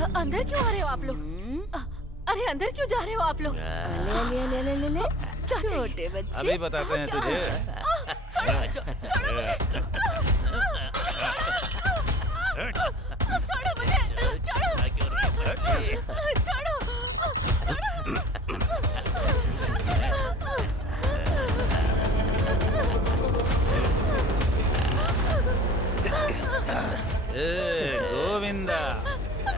अंदर क्यों आ रहे हो आप लोग? अरे अंदर क्यों जा रहे हो आप लोग? ले क्या चाहिए? छोटे बच्चे। अभी बताते हैं तुझे। छोड़ो मुझे! छोड़ो मुझे! छोड़ो! ए गोविंदा,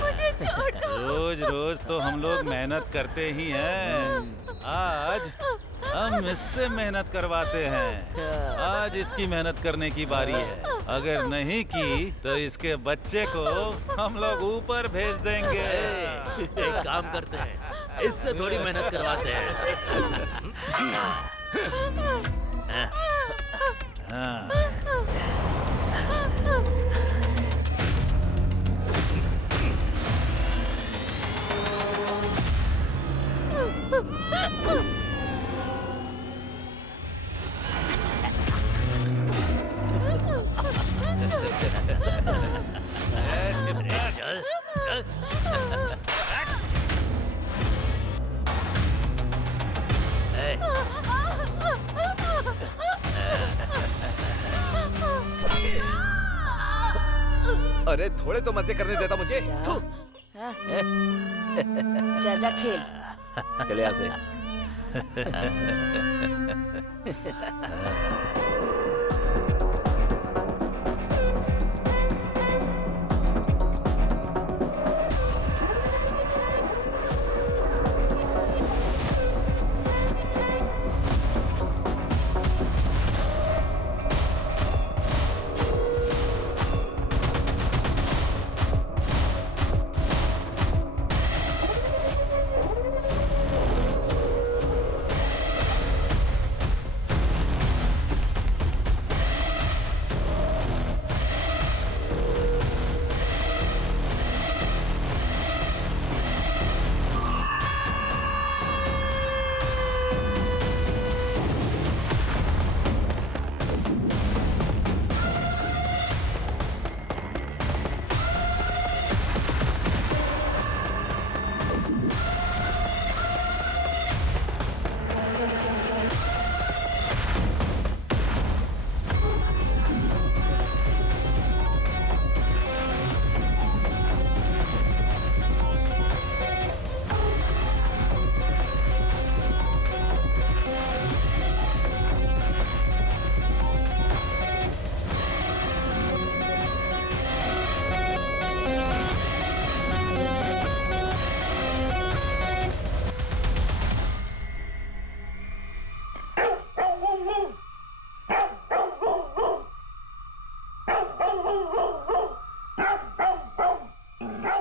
मुझे छोड़ दो। रोज रोज तो हम लोग मेहनत करते ही हैं। आज हम इससे मेहनत करवाते हैं। आज इसकी मेहनत करने की बारी है। अगर नहीं की तो इसके बच्चे को हम लोग ऊपर भेज देंगे। एक काम करते हैं, इससे थोड़ी मेहनत करवाते हैं। हाँ। चल चल। अरे थोड़े तो मजे करने देता मुझे। थू। जा जा खेल। चले यहाँ से।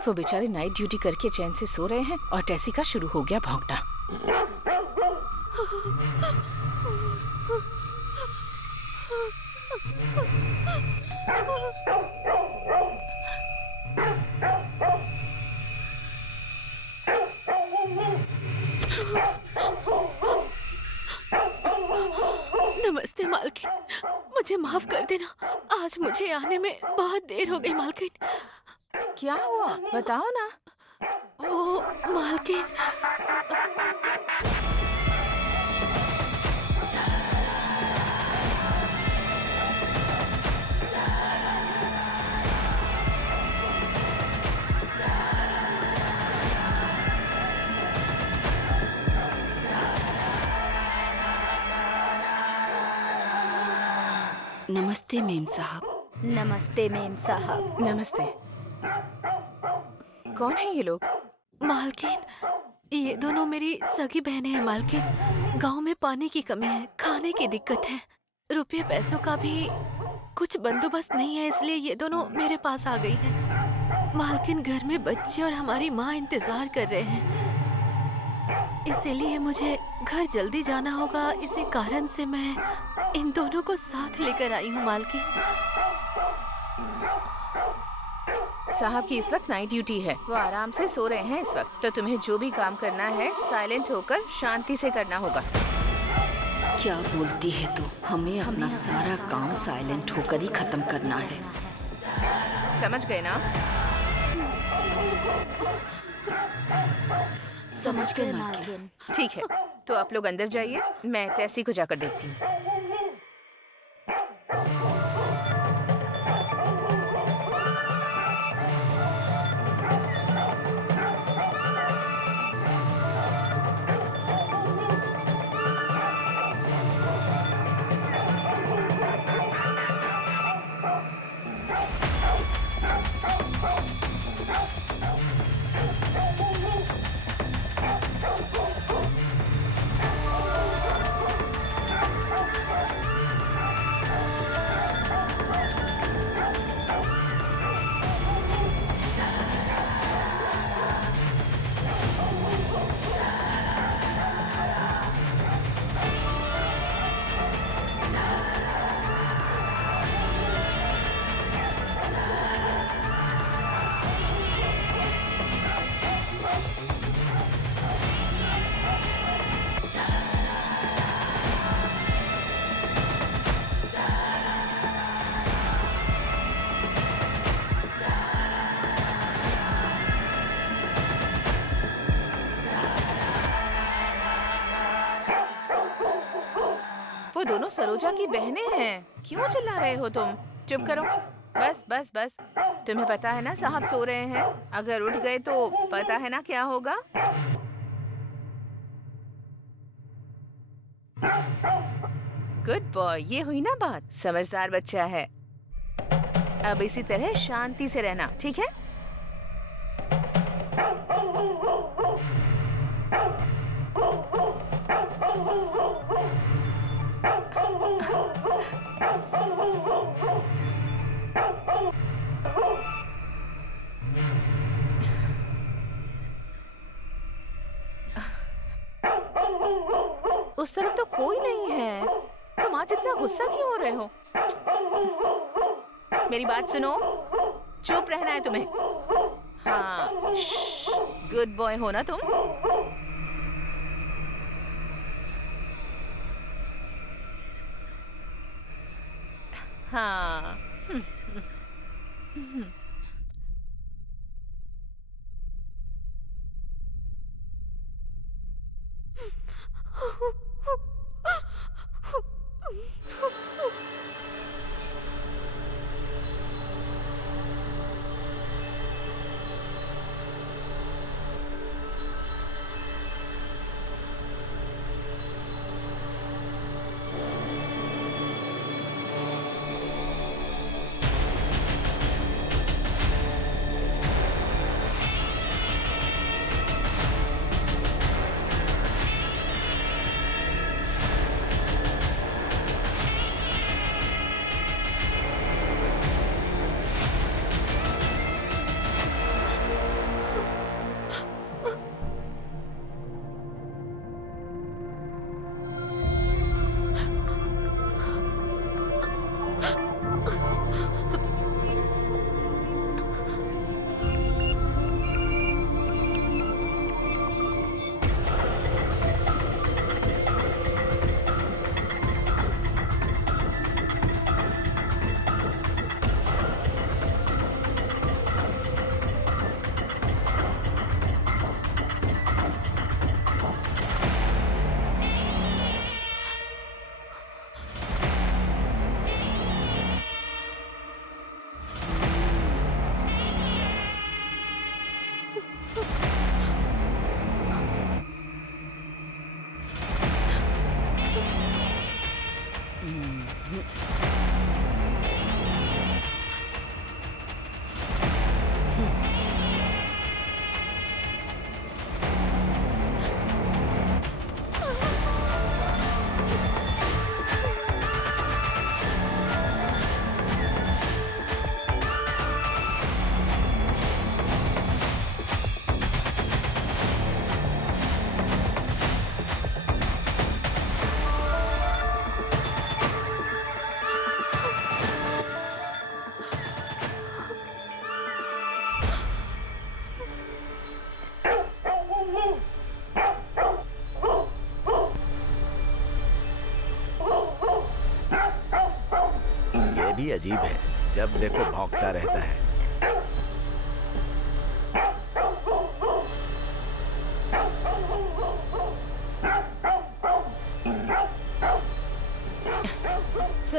वो बेचारे नाइट ड्यूटी करके चैन से सो रहे हैं और टेसी का शुरू हो गया भौंकना। नमस्ते मालकिन, मुझे माफ कर देना। आज मुझे आने में बहुत देर हो गई मालकिन। क्या हुआ बताओ ना। वो मालकिन, नमस्ते मेम साहब। नमस्ते मेम साहब। नमस्ते। कौन है ये लोग? मालकिन, ये दोनों मेरी सगी बहनें हैं मालकिन। गांव में पानी की कमी है, खाने की दिक्कत है, रुपये पैसों का भी कुछ बंदोबस्त नहीं है, इसलिए ये दोनों मेरे पास आ गई हैं। मालकिन, घर में बच्चे और हमारी माँ इंतजार कर रहे हैं, इसीलिए मुझे घर जल्दी जाना होगा। इसी कारण से मैं इन दोनों को साथ लेकर आई हूँ मालकिन। साहब की इस वक्त नाइट ड्यूटी है, वो आराम से सो रहे हैं इस वक्त, तो तुम्हें जो भी काम करना है साइलेंट होकर शांति से करना होगा। क्या बोलती है तू? हमें अपना सारा काम साइलेंट होकर ही खत्म करना है। समझ गए ना? समझ गए मालकिन। ठीक है, तो आप लोग अंदर जाइए, मैं टेसी को जाकर देखती हूँ। वो दोनों सरोजा की बहनें हैं। क्यों चिल्ला रहे हो तुम? चुप करो। बस बस बस। तुम्हें पता है ना साहब सो रहे हैं। अगर उठ गए तो पता है ना क्या होगा। गुड बॉय, ये हुई ना बात। समझदार बच्चा है। अब इसी तरह शांति से रहना, ठीक है? उस तरफ तो कोई नहीं है। तुम आज इतना गुस्सा क्यों हो रहे हो? मेरी बात सुनो, चुप रहना है तुम्हें। हाँ, गुड बॉय हो ना तुम? हाँ। भी अजीब है, जब देखो भौंकता रहता है।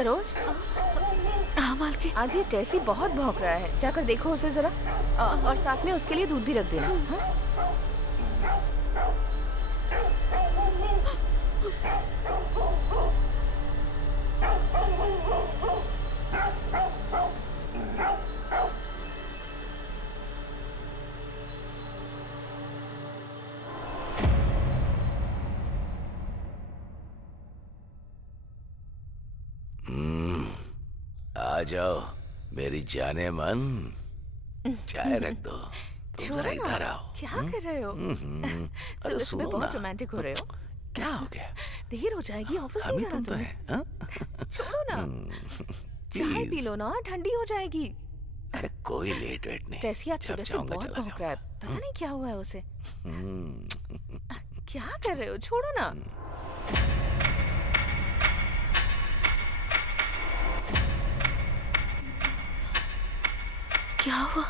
सरोज, हाँ मालकिन। आज ये टेसी बहुत भौंक रहा है, जाकर देखो उसे जरा। और साथ में उसके लिए दूध भी रख देना। हाँ? आ जाओ मेरी जाने मन, चाय रख दो। तुम छोड़ो जरा ना, इधर आओ। क्या कर रहे हो? अरे सुबह सुबह सुनो बहुत ना। रोमांटिक हो रहे हो। क्या हो गया? देर हो जाएगी, ऑफिस हम नहीं ही जाना तुम तो तुम्हें। है, हाँ? छोड़ो ना, चाय पी प्लीज। लो ना, ठंडी हो जाएगी। अरे कोई लेट वेट नहीं। टेसी आज जब सुबह से चाहूंगा बहुत चला भौंक रहा है, पता नहीं क्या हुआ है उसे। हम्म, क्या कर रहे हो? छोड़ो ना। क्या हुआ?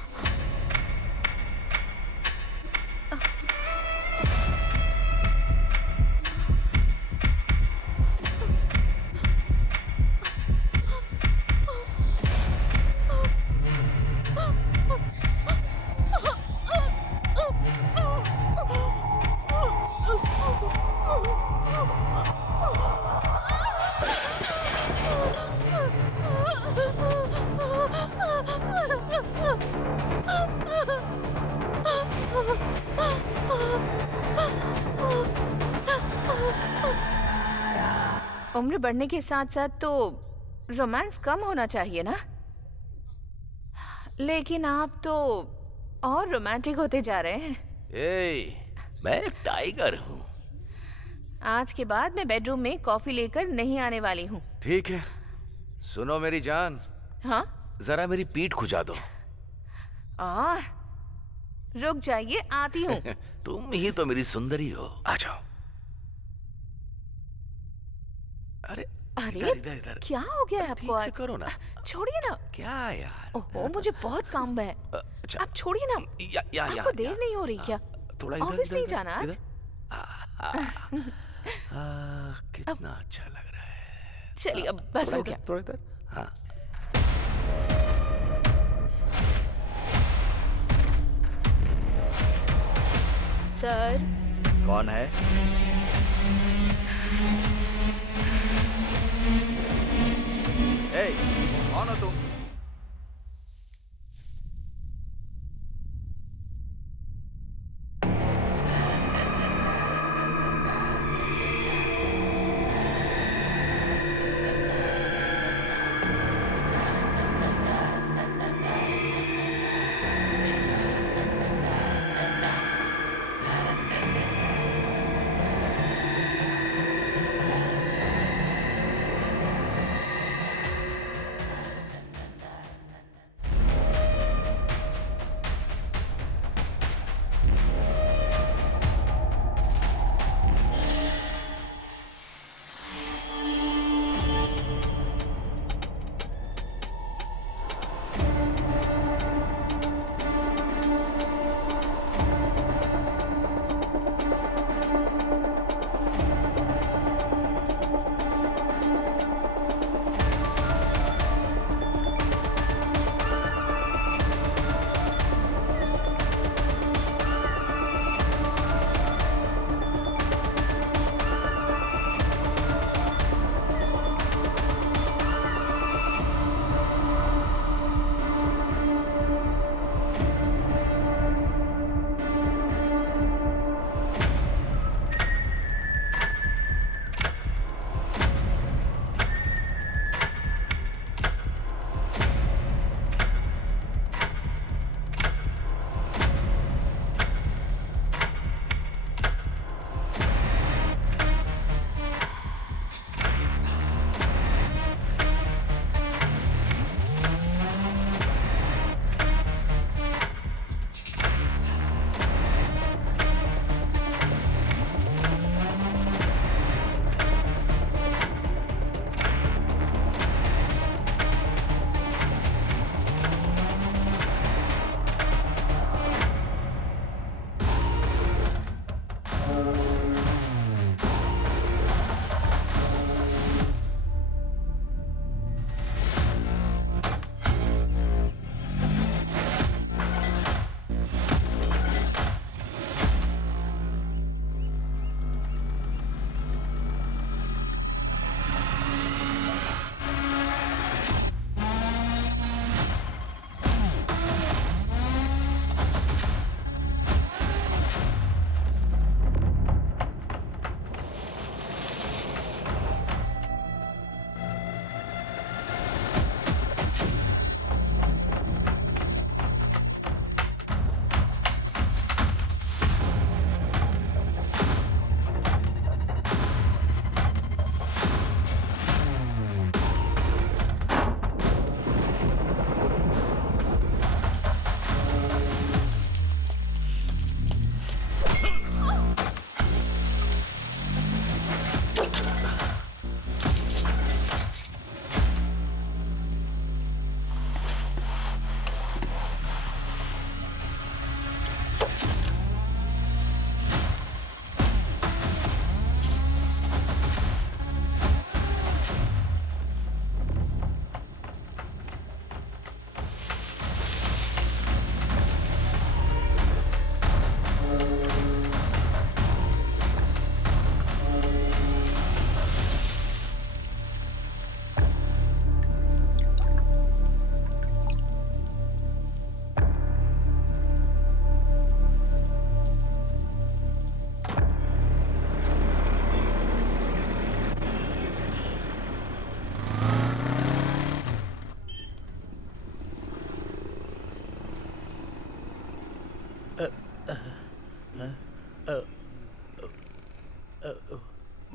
उम्र बढ़ने के साथ साथ तो रोमांस कम होना चाहिए ना, लेकिन आप तो और रोमांटिक होते जा रहे हैं। मैं एक टाइगर हूँ। आज के बाद मैं बेडरूम में कॉफी लेकर नहीं आने वाली हूँ। ठीक है, सुनो मेरी जान, हाँ? जरा मेरी पीठ खुजा दो। रुक जाइए, आती हूँ। तुम ही तो मेरी सुंदरी हो, आ जाओ। अरे अरे इधर इधर इधर। क्या हो गया है आपको ठीक से आज? करो ना। छोड़िए ना। क्या यार? ओहो, मुझे बहुत काम है। अच्छा, आप छोड़िए ना। या आपको देर नहीं हो रही क्या? थोड़ा इधर ऑफिस इधर, नहीं इधर, जाना आज? इधर। कितना अच्छा लग रहा है। चलिए अब बस थोड़ा हो इधर, गया। थोड़ा इधर। हाँ। सर, कौन है? ए, कौन हो तुम?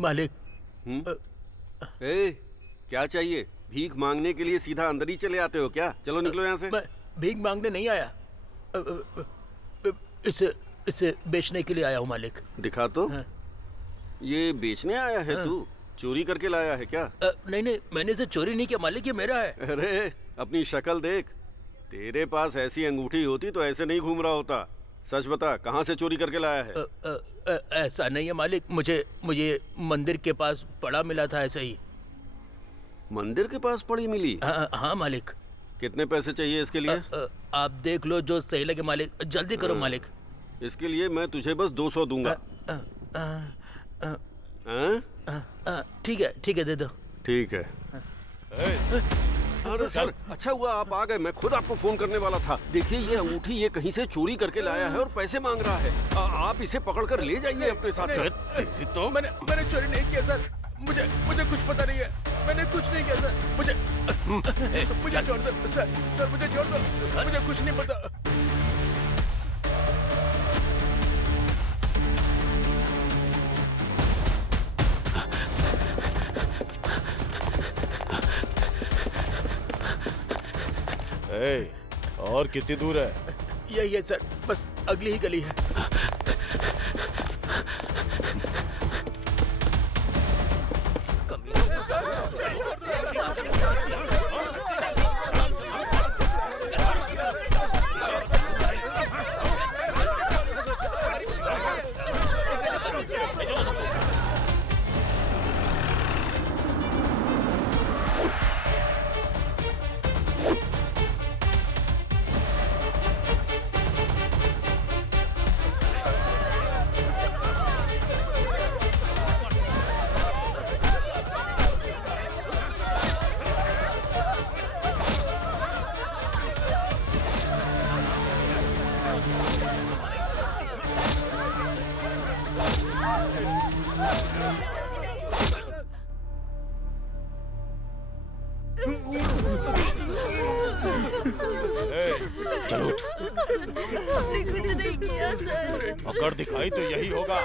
मालिक। ए, क्या चाहिए? भीख मांगने के लिए सीधा अंदर ही चले आते हो क्या? चलो निकलो यहाँ से। मैं भीख मांगने नहीं आया, इसे इसे बेचने के लिए आया हूँ मालिक। दिखा तो। ये बेचने आया है तू? चोरी करके लाया है क्या? नहीं नहीं, मैंने इसे चोरी नहीं किया मालिक, ये मेरा है। अरे अपनी शक्ल देख, तेरे पास ऐसी अंगूठी होती तो ऐसे नहीं घूम रहा होता। सच बता, कहाँ से चोरी करके लाया है? ऐसा नहीं है मालिक, मुझे मंदिर के पास पड़ा मिला था, ऐसे ही। मंदिर के पास पड़ी मिली? हाँ मालिक। कितने पैसे चाहिए इसके लिए? आप देख लो जो सही लगे मालिक, जल्दी करो मालिक। इसके लिए मैं तुझे बस 200 दूंगा। ठीक है, दे दो। ठीक है। अरे सर, अच्छा हुआ आप आ गए, मैं खुद आपको फोन करने वाला था। देखिए ये अंगूठी ये कहीं से चोरी करके लाया है और पैसे मांग रहा है। आप इसे पकड़कर ले जाइए अपने साथ। सर तो मैंने चोरी नहीं किया सर, मुझे कुछ पता नहीं है, मैंने कुछ नहीं किया सर, मुझे छोड़ दो सर, मुझे छोड़ दो, मुझे कुछ नहीं पता। और कितनी दूर है? यही है सर, बस अगली ही गली है। चलो उठ। हमने कुछ नहीं किया सर। अगर दिखाई तो यही होगा।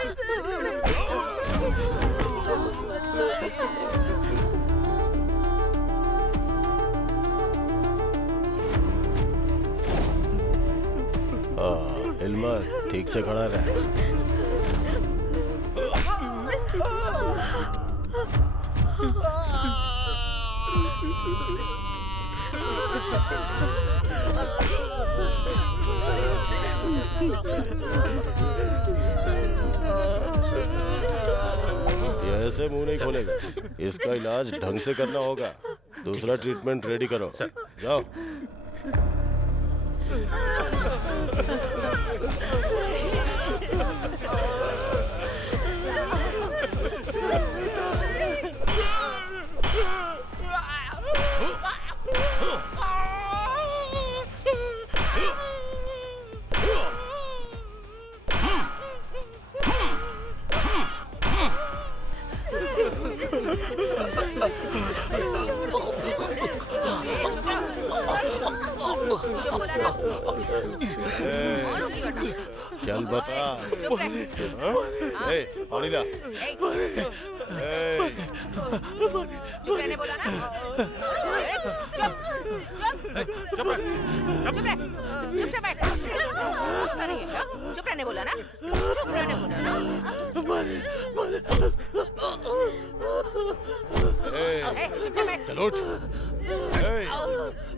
इल्मा ठीक से खड़ा रहे। ये ऐसे मुंह नहीं खोलेगा, इसका इलाज ढंग से करना होगा। दूसरा ट्रीटमेंट रेडी करो। जाओ। चल बता। पानी ला। चुप रहने बोला ना। चुप रहने बोला ना। चलो उठ।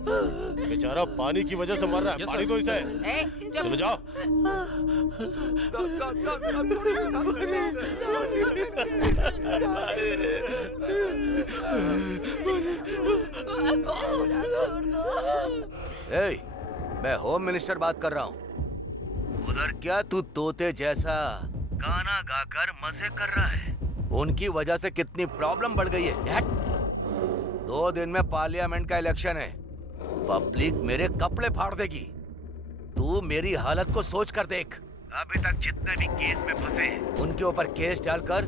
बेचारा पानी की वजह से मर रहा है, पानी तो इसे। चलो जाओ। मैं होम मिनिस्टर बात कर रहा हूँ। उधर क्या तू तोते जैसा गाना गाकर मजे कर रहा है? उनकी वजह से कितनी प्रॉब्लम बढ़ गई है। 2 दिन में पार्लियामेंट का इलेक्शन है, पब्लिक मेरे कपड़े फाड़ देगी। तू मेरी हालत को सोच कर देख। अभी तक जितने भी केस में फंसे उनके ऊपर केस डालकर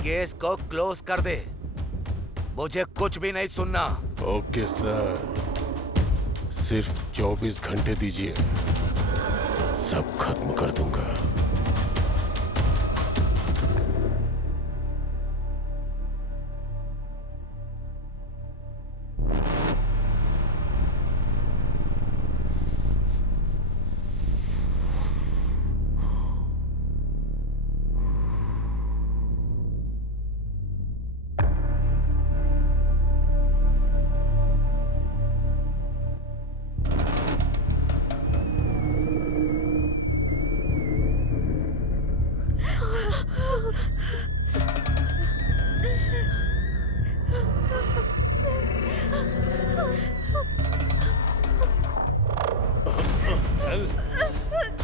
केस को क्लोज कर दे। मुझे कुछ भी नहीं सुनना। ओके सर, सिर्फ 24 घंटे दीजिए, सब खत्म कर दूंगा।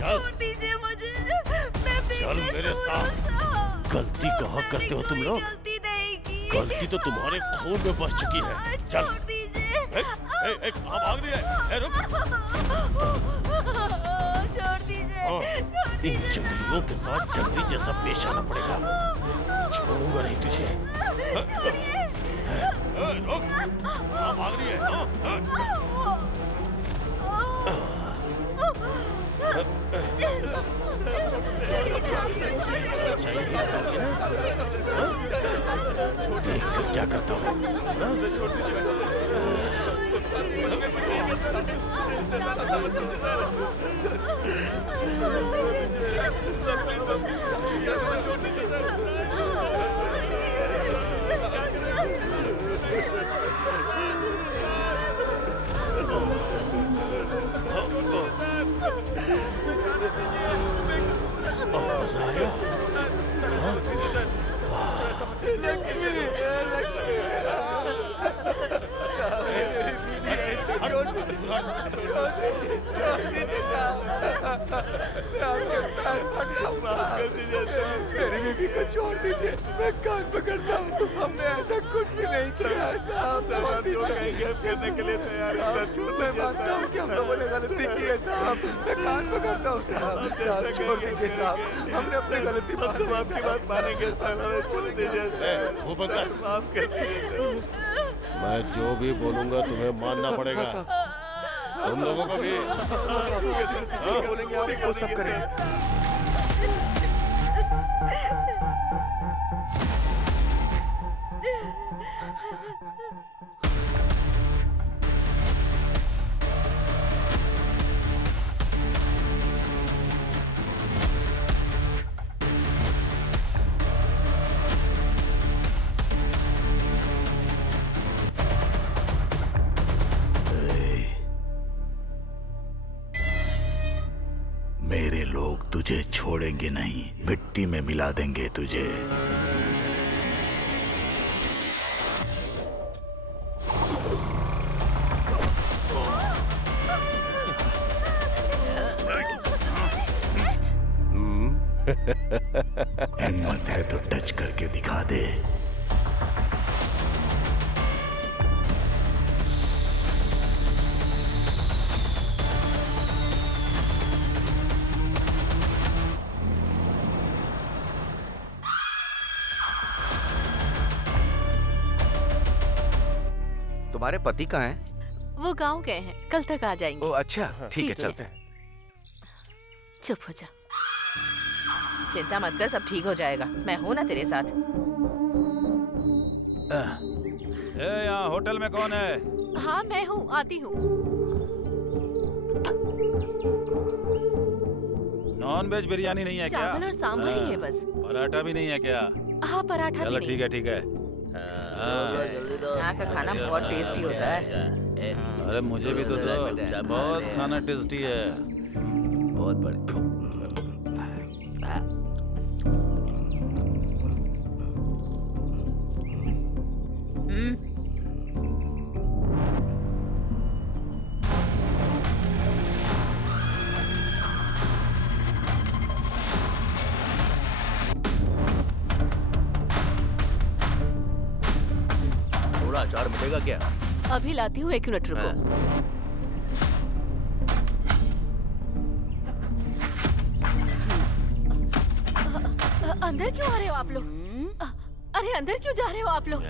छोड़ दीजिए मुझे, मैं चल मेरे साथ। गलती कहाँ करते हो तुम लोग? गलती नहीं की। गलती तो तुम्हारे खून में बस चुकी है। चल। छोड़ दीजिए। कहाँ भाग रही है? रुक। छोड़ दीजिए, छोड़ इन दीजिए। जंगलियों के साथ जंगली जैसा पेश आना पड़ेगा। छोड़ूंगा नहीं तुझे। रुक। कहाँ भाग रही है? क्या करता हूँ? मेरी बीवी को छोड़ दीजिए, मैं कान पकड़ता हूँ। हमने ऐसा कुछ भी नहीं किया साहब। करने के लिए तैयार है। मैं मानता हूँ कि हम लोगों ने गलती की है साहब। मैं कान पकड़ता हूँ साहब। छोड़ दीजिए साहब, हमने अपनी गलती आपकी बात मानेंगे साहब। हमें छोड़ दीजिए। माफ कर दीजिए। मैं जो भी बोलूंगा तुम्हें मानना पड़ेगा। तुम लोगों को भी। बोलेंगे आप वो सब करेंगे। मेरे लोग तुझे छोड़ेंगे नहीं, मिट्टी में मिला देंगे तुझे। हिम्मत है तो टच करके दिखा दे। तुम्हारे पति कहाँ हैं? वो गांव गए हैं, कल तक आ जाएंगे। ओ अच्छा, ठीक है, चलते हैं। चुप हो जा। चिंता मत कर, सब ठीक हो जाएगा। मैं हूँ ना तेरे साथ। यहाँ होटल में कौन है? हाँ मैं हूँ, आती हूँ। नॉन वेज बिरयानी नहीं है क्या? चावल और सांभर ही है बस। पराठा भी नहीं है क्या? हाँ पराठा भी चलो नहीं। ठीक है, ठीक है। यहाँ का खाना बहुत टेस्टी होता है। अरे मुझे भी तो दो। बहुत खाना टेस्टी है। बहुत बढ़िया। थोड़ा अचार मिलेगा क्या? अभी लाती हूँ, 1 मिनट रुको। अंदर क्यों आ रहे हो आप लोग? अरे अंदर क्यों जा रहे हो आप लोग? ले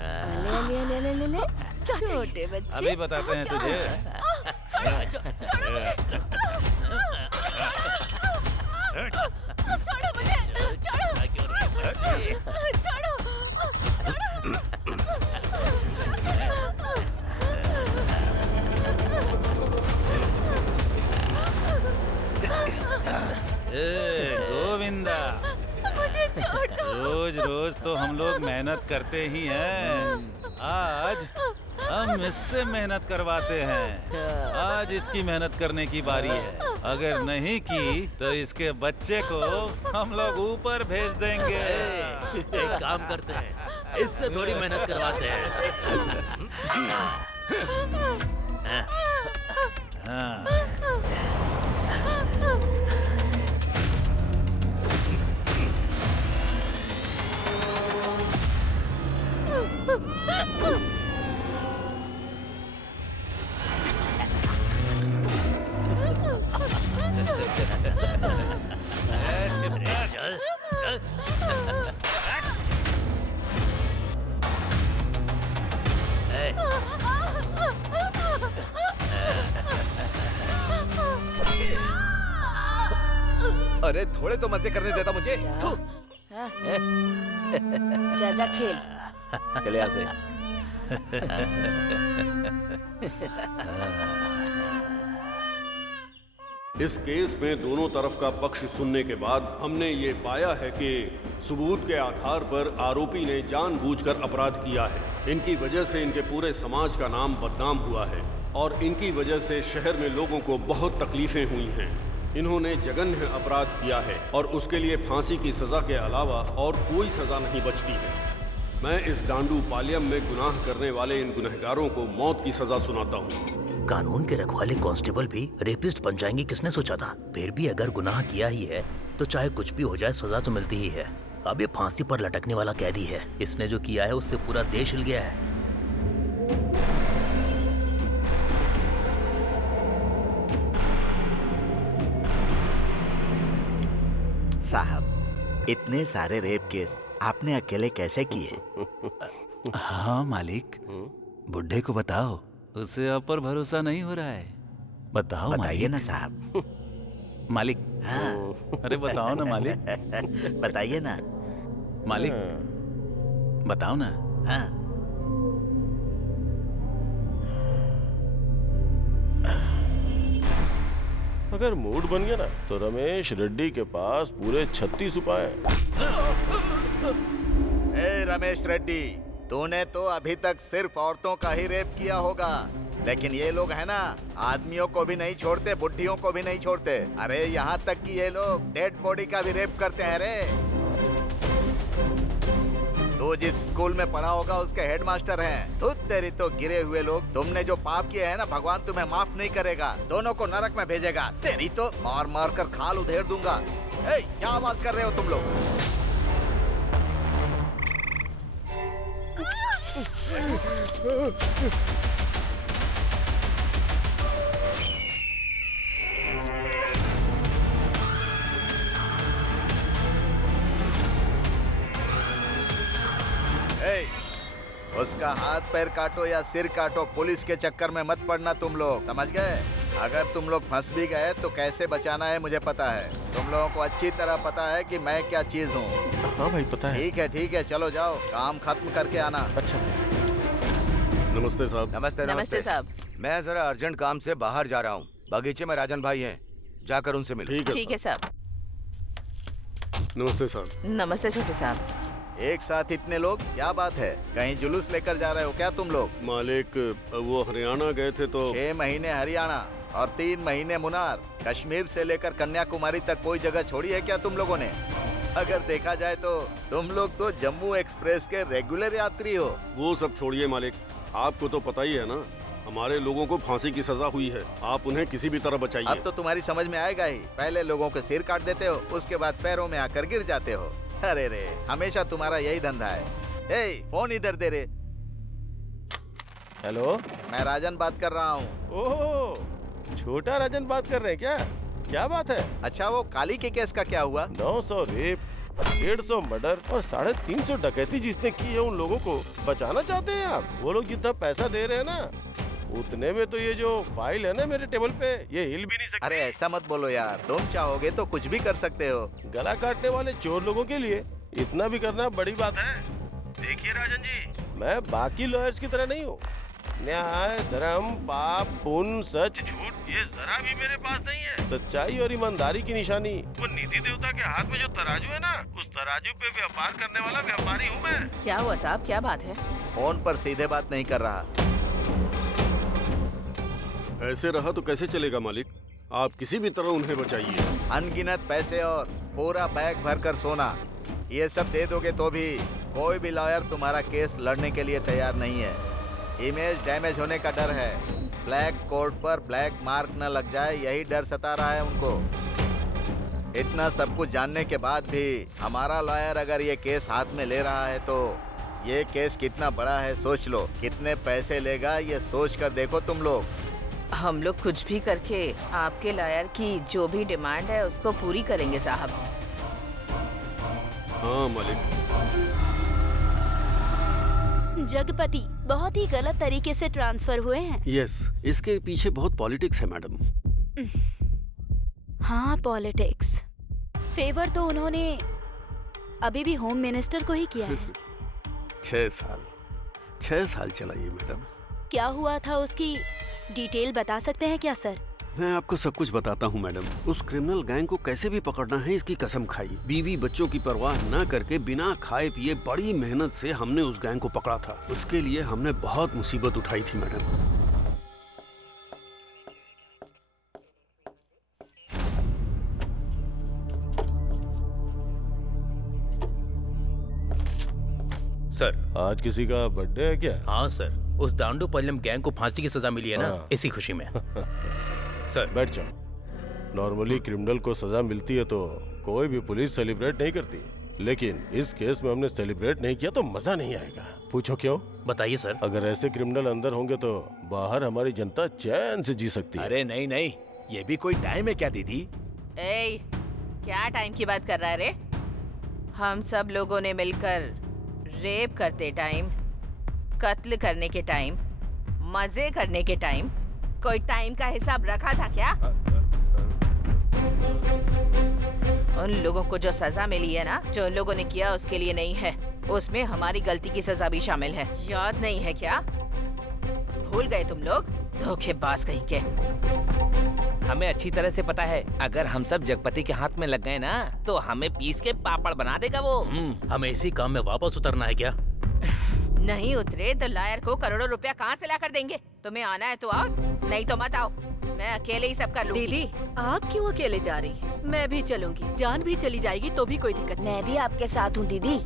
क्या छोटे बच्चे। अभी बताते हैं तुझे। छोड़ो मुझे, छोड़ो, ए, गोविंदा, मुझे छोड़ दो। रोज रोज तो हम लोग मेहनत करते ही हैं। आज हम इससे मेहनत करवाते हैं। आज इसकी मेहनत करने की बारी है। अगर नहीं की तो इसके बच्चे को हम लोग ऊपर भेज देंगे। एक काम करते हैं, इससे थोड़ी मेहनत करवाते हैं। हाँ। चल चल। अरे थोड़े तो मजे करने देता मुझे। थू। जा जा खेल। चले यहाँ से। इस केस में दोनों तरफ का पक्ष सुनने के बाद हमने ये पाया है कि सबूत के आधार पर आरोपी ने जानबूझकर अपराध किया है। इनकी वजह से इनके पूरे समाज का नाम बदनाम हुआ है और इनकी वजह से शहर में लोगों को बहुत तकलीफें हुई हैं। इन्होंने जघन्य अपराध किया है और उसके लिए फांसी की सजा के अलावा और कोई सजा नहीं बचती है। मैं इस डांडू पालियम में गुनाह करने वाले इन गुनहगारों को मौत की सजा सुनाता हूँ। कानून के रखवाले कांस्टेबल भी रेपिस्ट बन जाएंगे, किसने सोचा था? फिर भी अगर गुनाह किया ही है तो चाहे कुछ भी हो जाए सजा तो मिलती ही है। अब ये फांसी पर लटकने वाला कैदी है। इसने जो किया है उससे पूरा देश हिल गया है। साहब, इतने सारे रेप केस आपने अकेले कैसे किए? हाँ मालिक, बुड्ढे को बताओ, उसे आप पर भरोसा नहीं हो रहा है। बताओ बताइए मालिक। ना साहब। मालिक। हाँ। अरे बताओ ना मालिक। बताइए ना मालिक, बताओ ना। हाँ। अगर मूड बन गया ना तो रमेश रेड्डी के पास पूरे 36 उपाय हैं। ए रमेश रेड्डी, तूने तो अभी तक सिर्फ औरतों का ही रेप किया होगा, लेकिन ये लोग है ना, आदमियों को भी नहीं छोड़ते, बुढ़ियों को भी नहीं छोड़ते। अरे यहाँ तक कि ये लोग डेड बॉडी का भी रेप करते हैं रे। तू जिस स्कूल में पढ़ा होगा उसके हेडमास्टर हैं। तू तेरी तो गिरे हुए लोग, तुमने जो पाप किए हैं ना, भगवान तुम्हें माफ नहीं करेगा, दोनों को नरक में भेजेगा। तेरी तो मार मार कर खाल उधेड़ दूंगा। ए, क्या आवाज कर रहे हो तुम लोग? उसका हाथ पैर काटो या सिर काटो, पुलिस के चक्कर में मत पड़ना तुम लोग, समझ गए? अगर तुम लोग फंस भी गए तो कैसे बचाना है मुझे पता है। तुम लोगों को अच्छी तरह पता है कि मैं क्या चीज हूँ। हाँ भाई पता है। ठीक है, चलो जाओ, काम खत्म करके आना। अच्छा। नमस्ते साहब। नमस्ते नमस्ते साहब। मैं जरा अर्जेंट काम से बाहर जा रहा हूँ। बगीचे में राजन भाई हैं, जाकर उनसे मिलो। ठीक है साहब। नमस्ते साहब। नमस्ते छोटे साहब। एक साथ इतने लोग, क्या बात है? कहीं जुलूस लेकर जा रहे हो क्या तुम लोग? मालिक, वो हरियाणा गए थे तो 6 महीने हरियाणा और 3 महीने मुनार, कश्मीर से लेकर कन्याकुमारी तक कोई जगह छोड़ी है क्या तुम लोगों ने? अगर देखा जाए तो तुम लोग तो जम्मू एक्सप्रेस के रेगुलर यात्री हो। वो सब छोड़िए मालिक, आपको तो पता ही है ना, हमारे लोगों को फांसी की सजा हुई है। आप उन्हें किसी भी तरह बचाइए। अब तो तुम्हारी समझ में आएगा ही। पहले लोगों के सिर काट देते हो, उसके बाद पैरों में आकर गिर जाते हो। अरे रे, हमेशा तुम्हारा यही धंधा है। ए, फोन इधर दे रे। हेलो, मैं राजन बात कर रहा हूँ। ओह, छोटा राजन बात कर रहे हैं क्या? क्या बात है? अच्छा, वो काली के केस का क्या हुआ? 900 रेप, 150 मर्डर और 350 डकैती जिसने की है, उन लोगों को बचाना चाहते हैं आप? वो लोग जितना पैसा दे रहे हैं ना, उतने में तो ये जो फाइल है ना मेरे टेबल पे, ये हिल भी नहीं सकती। अरे ऐसा मत बोलो यार, तुम चाहोगे तो कुछ भी कर सकते हो। गला काटने वाले चोर लोगों के लिए इतना भी करना बड़ी बात है। देखिए राजन जी, मैं बाकी लॉयर्स की तरह नहीं हूँ। न्याय, धर्म, पाप, पुण्य, सच, झूठ, ये जरा भी मेरे पास नहीं है। सच्चाई और ईमानदारी की निशानी वो निधि देवता के हाथ में जो तराजू है ना, उस तराजू पे व्यापार करने वाला व्यापारी हूँ मैं। क्या हुआ साहब, क्या बात है? फोन पर सीधे बात नहीं कर रहा। ऐसे रहा तो कैसे चलेगा मालिक? आप किसी भी तरह उन्हें बचाइए। अनगिनत पैसे और पूरा बैग भरकर सोना, ये सब दे दोगे तो भी कोई भी लॉयर तुम्हारा केस लड़ने के लिए तैयार नहीं है। इमेज डैमेज होने का डर है। ब्लैक कोर्ट पर ब्लैक मार्क न लग जाए, यही डर सता रहा है उनको। इतना सब कुछ जानने के बाद भी हमारा लॉयर अगर ये केस हाथ में ले रहा है तो ये केस कितना बड़ा है सोच लो। कितने पैसे लेगा ये सोच कर देखो तुम लोग। हम लोग कुछ भी करके आपके लॉयर की जो भी डिमांड है उसको पूरी करेंगे साहब। हाँ मालिक। जगपति बहुत ही गलत तरीके से ट्रांसफर हुए हैं। यस, इसके पीछे बहुत पॉलिटिक्स है मैडम। हाँ पॉलिटिक्स। फेवर तो उन्होंने अभी भी होम मिनिस्टर को ही किया है। 6 साल चला ये मैडम। क्या हुआ था उसकी डिटेल बता सकते हैं क्या सर? मैं आपको सब कुछ बताता हूँ मैडम। उस क्रिमिनल गैंग को कैसे भी पकड़ना है इसकी कसम खाई। बीवी बच्चों की परवाह न करके बिना खाए पिए बड़ी मेहनत से हमने उस गैंग को पकड़ा था। उसके लिए हमने बहुत मुसीबत उठाई थी मैडम। सर, आज किसी का बर्थडे है क्या? हाँ सर, उस दांडू पल्लम गैंग को फांसी की सजा मिली है ना, हाँ। इसी खुशी में। सर बैठ जाओ। नॉर्मली क्रिमिनल को सजा मिलती है तो कोई भी पुलिस सेलिब्रेट नहीं करती, लेकिन इस केस में हमने सेलिब्रेट नहीं किया तो मजा नहीं आएगा। पूछो क्यों? बताइए सर। अगर ऐसे क्रिमिनल अंदर होंगे तो बाहर हमारी जनता चैन से जी सकती है। अरे नहीं नहीं, ये भी कोई टाइम है क्या दीदी? ए, क्या टाइम की बात कर रहा है रे? हम सब लोगों ने मिलकर रेप करते टाइम, कत्ल करने के टाइम, मजे करने के टाइम, कोई टाइम का हिसाब रखा था क्या? उन लोगों को जो सजा मिली है ना, जो उन लोगों ने किया उसके लिए नहीं है, उसमें हमारी गलती की सजा भी शामिल है। याद नहीं है क्या? भूल गए तुम लोग? धोखेबाज कहीं के। हमें अच्छी तरह से पता है, अगर हम सब जगपति के हाथ में लग गए ना तो हमें पीस के पापड़ बना देगा वो। हमें इसी काम में वापस उतरना है क्या? नहीं उतरे तो लायर को करोड़ों रुपया कहाँ से ला कर देंगे? तुम्हें आना है तो आओ, नहीं तो मत आओ। मैं अकेले ही सब कर लूंगी। दीदी, आप क्यों अकेले जा रही हैं? मैं भी चलूंगी। जान भी चली जाएगी तो भी कोई दिक्कत नहीं। मैं भी आपके साथ हूँ दीदी।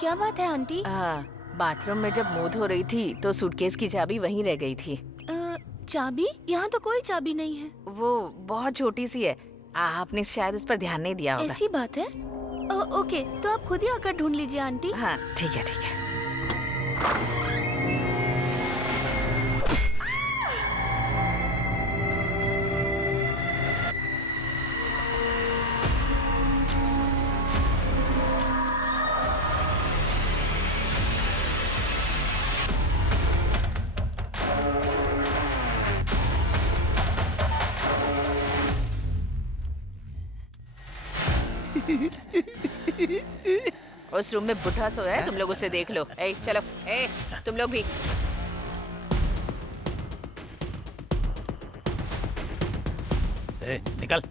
क्या बात है आंटी? बाथरूम में जब मुंह धो रही थी तो सूटकेस की चाबी वहीं रह गई थी। चाबी? यहाँ तो कोई चाबी नहीं है। वो बहुत छोटी सी है, आपने शायद उस पर ध्यान नहीं दिया होगा। ऐसी बात है? ओके, तो आप खुद ही आकर ढूंढ लीजिए आंटी। हाँ ठीक है ठीक है। उस रूम में बुढ़ा सोया है, तुम लोग उसे देख लो। ए चलो, ए तुम लोग भी। निकल।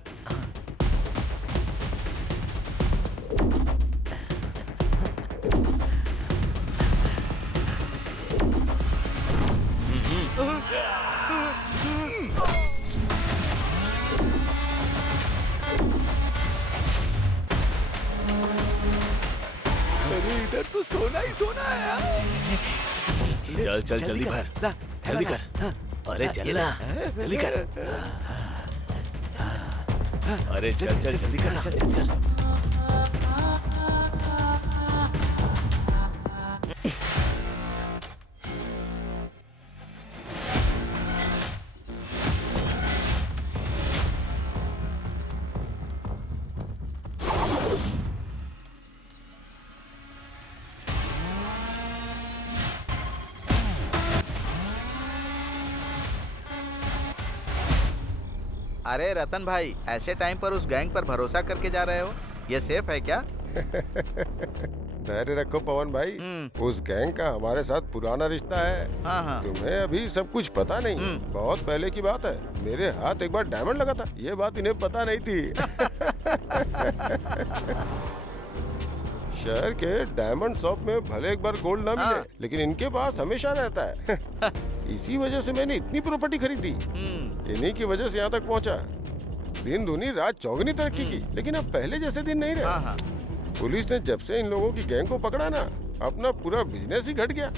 अरे इधर तो सोना ही सोना है यार। चल चल जल्दी भर, जल्दी कर। अरे चल ना, जल्दी कर। अरे चल चल जल्दी कर ना, चल। अरे रतन भाई, ऐसे टाइम पर उस गैंग पर भरोसा करके जा रहे हो? ये सेफ है क्या? धैर्य रखो पवन भाई, उस गैंग का हमारे साथ पुराना रिश्ता है। हाँ हाँ। तुम्हें अभी सब कुछ पता नहीं, बहुत पहले की बात है। मेरे हाथ एक बार डायमंड लगा था, ये बात इन्हें पता नहीं थी। शहर के डायमंड शॉप में भले एक बार गोल्ड ना मिले, लेकिन इनके पास हमेशा रहता है। इसी वजह से मैंने इतनी प्रॉपर्टी खरीदी, इन्हीं की वजह से यहाँ तक पहुँचा। दिन दूनी रात चौगनी तरक्की की, लेकिन अब पहले जैसे दिन नहीं रहे। पुलिस ने जब से इन लोगों की गैंग को पकड़ा ना, अपना पूरा बिजनेस ही घट गया।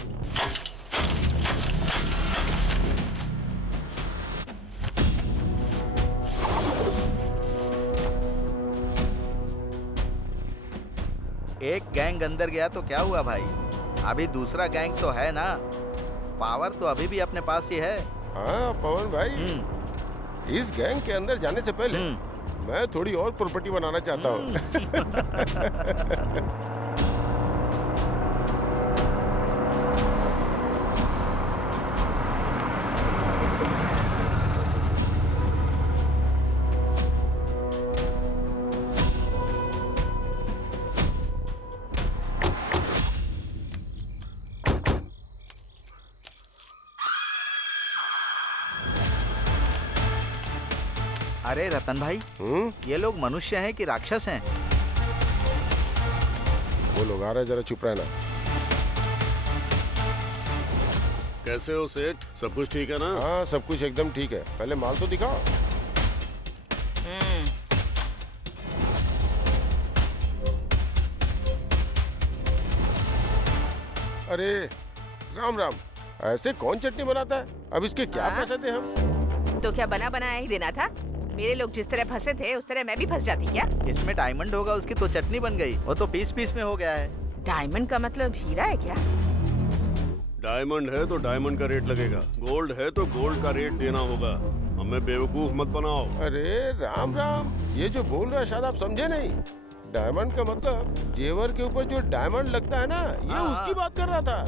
एक गैंग अंदर गया तो क्या हुआ भाई, अभी दूसरा गैंग तो है ना। पावर तो अभी भी अपने पास ही है। हाँ पवन भाई, इस गैंग के अंदर जाने से पहले मैं थोड़ी और प्रॉपर्टी बनाना चाहता हूँ। अरे रतन भाई, ये लोग मनुष्य हैं कि राक्षस हैं? वो लोग आ रहे, जरा चुप रहना। कैसे हो सेठ, सब कुछ ठीक है ना? हाँ सब कुछ एकदम ठीक है, पहले माल तो दिखाओ। अरे राम राम, ऐसे कौन चटनी बनाता है? अब इसके क्या पैसे थे हम? तो क्या बना बनाया ही देना था? मेरे लोग जिस तरह फंसे थे उस तरह मैं भी फंस जाती क्या? इसमें डायमंड होगा, उसकी तो चटनी बन गई। वो तो पीस पीस में हो गया है। डायमंड का मतलब हीरा है क्या? डायमंड है तो डायमंड का रेट लगेगा, गोल्ड है तो गोल्ड का रेट देना होगा। हमें बेवकूफ मत बनाओ। अरे राम राम, ये जो बोल रहा है शायद आप समझे नहीं। डायमंड का मतलब जेवर के ऊपर जो डायमंड लगता है ना, ये उसकी बात कर रहा था।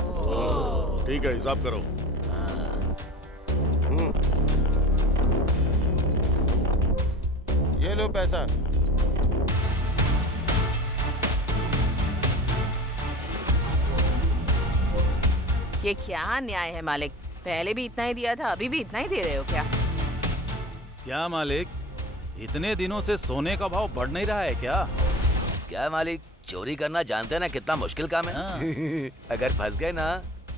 ठीक है, हिसाब करो। ये लो पैसा। ये क्या न्याय है मालिक? पहले भी इतना ही दिया था, अभी भी इतना ही दे रहे हो क्या? क्या मालिक, इतने दिनों से सोने का भाव बढ़ नहीं रहा है क्या? क्या मालिक, चोरी करना जानते हैं ना कितना मुश्किल काम है। अगर फंस गए ना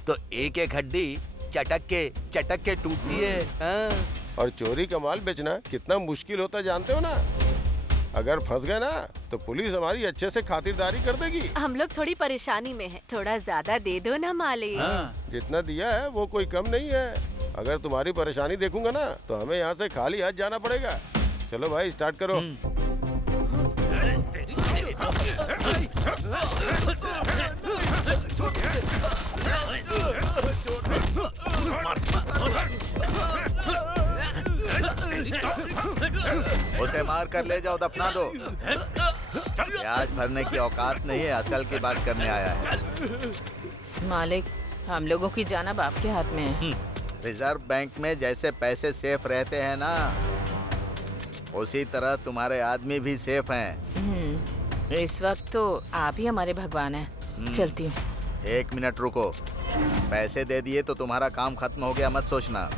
तो एक एक हड्डी चटक के टूटती है। और चोरी का माल बेचना कितना मुश्किल होता है जानते हो ना। अगर फंस गए ना तो पुलिस हमारी अच्छे से खातिरदारी कर देगी। हम लोग थोड़ी परेशानी में हैं, थोड़ा ज्यादा दे दो ना मालिक। जितना दिया है वो कोई कम नहीं है। अगर तुम्हारी परेशानी देखूंगा ना तो हमें यहाँ से खाली हाथ जाना पड़ेगा। चलो भाई स्टार्ट करो। उसे मार कर ले जाओ, दफना दो। ब्याज भरने की औकात नहीं है, असल की बात करने आया है। मालिक, हम लोगों की जान अब आपके हाथ में है। रिजर्व बैंक में जैसे पैसे सेफ रहते हैं ना, उसी तरह तुम्हारे आदमी भी सेफ हैं। इस वक्त तो आप ही हमारे भगवान हैं। चलती हूँ। 1 मिनट रुको। पैसे दे दिए तो तुम्हारा काम खत्म हो गया मत सोचना।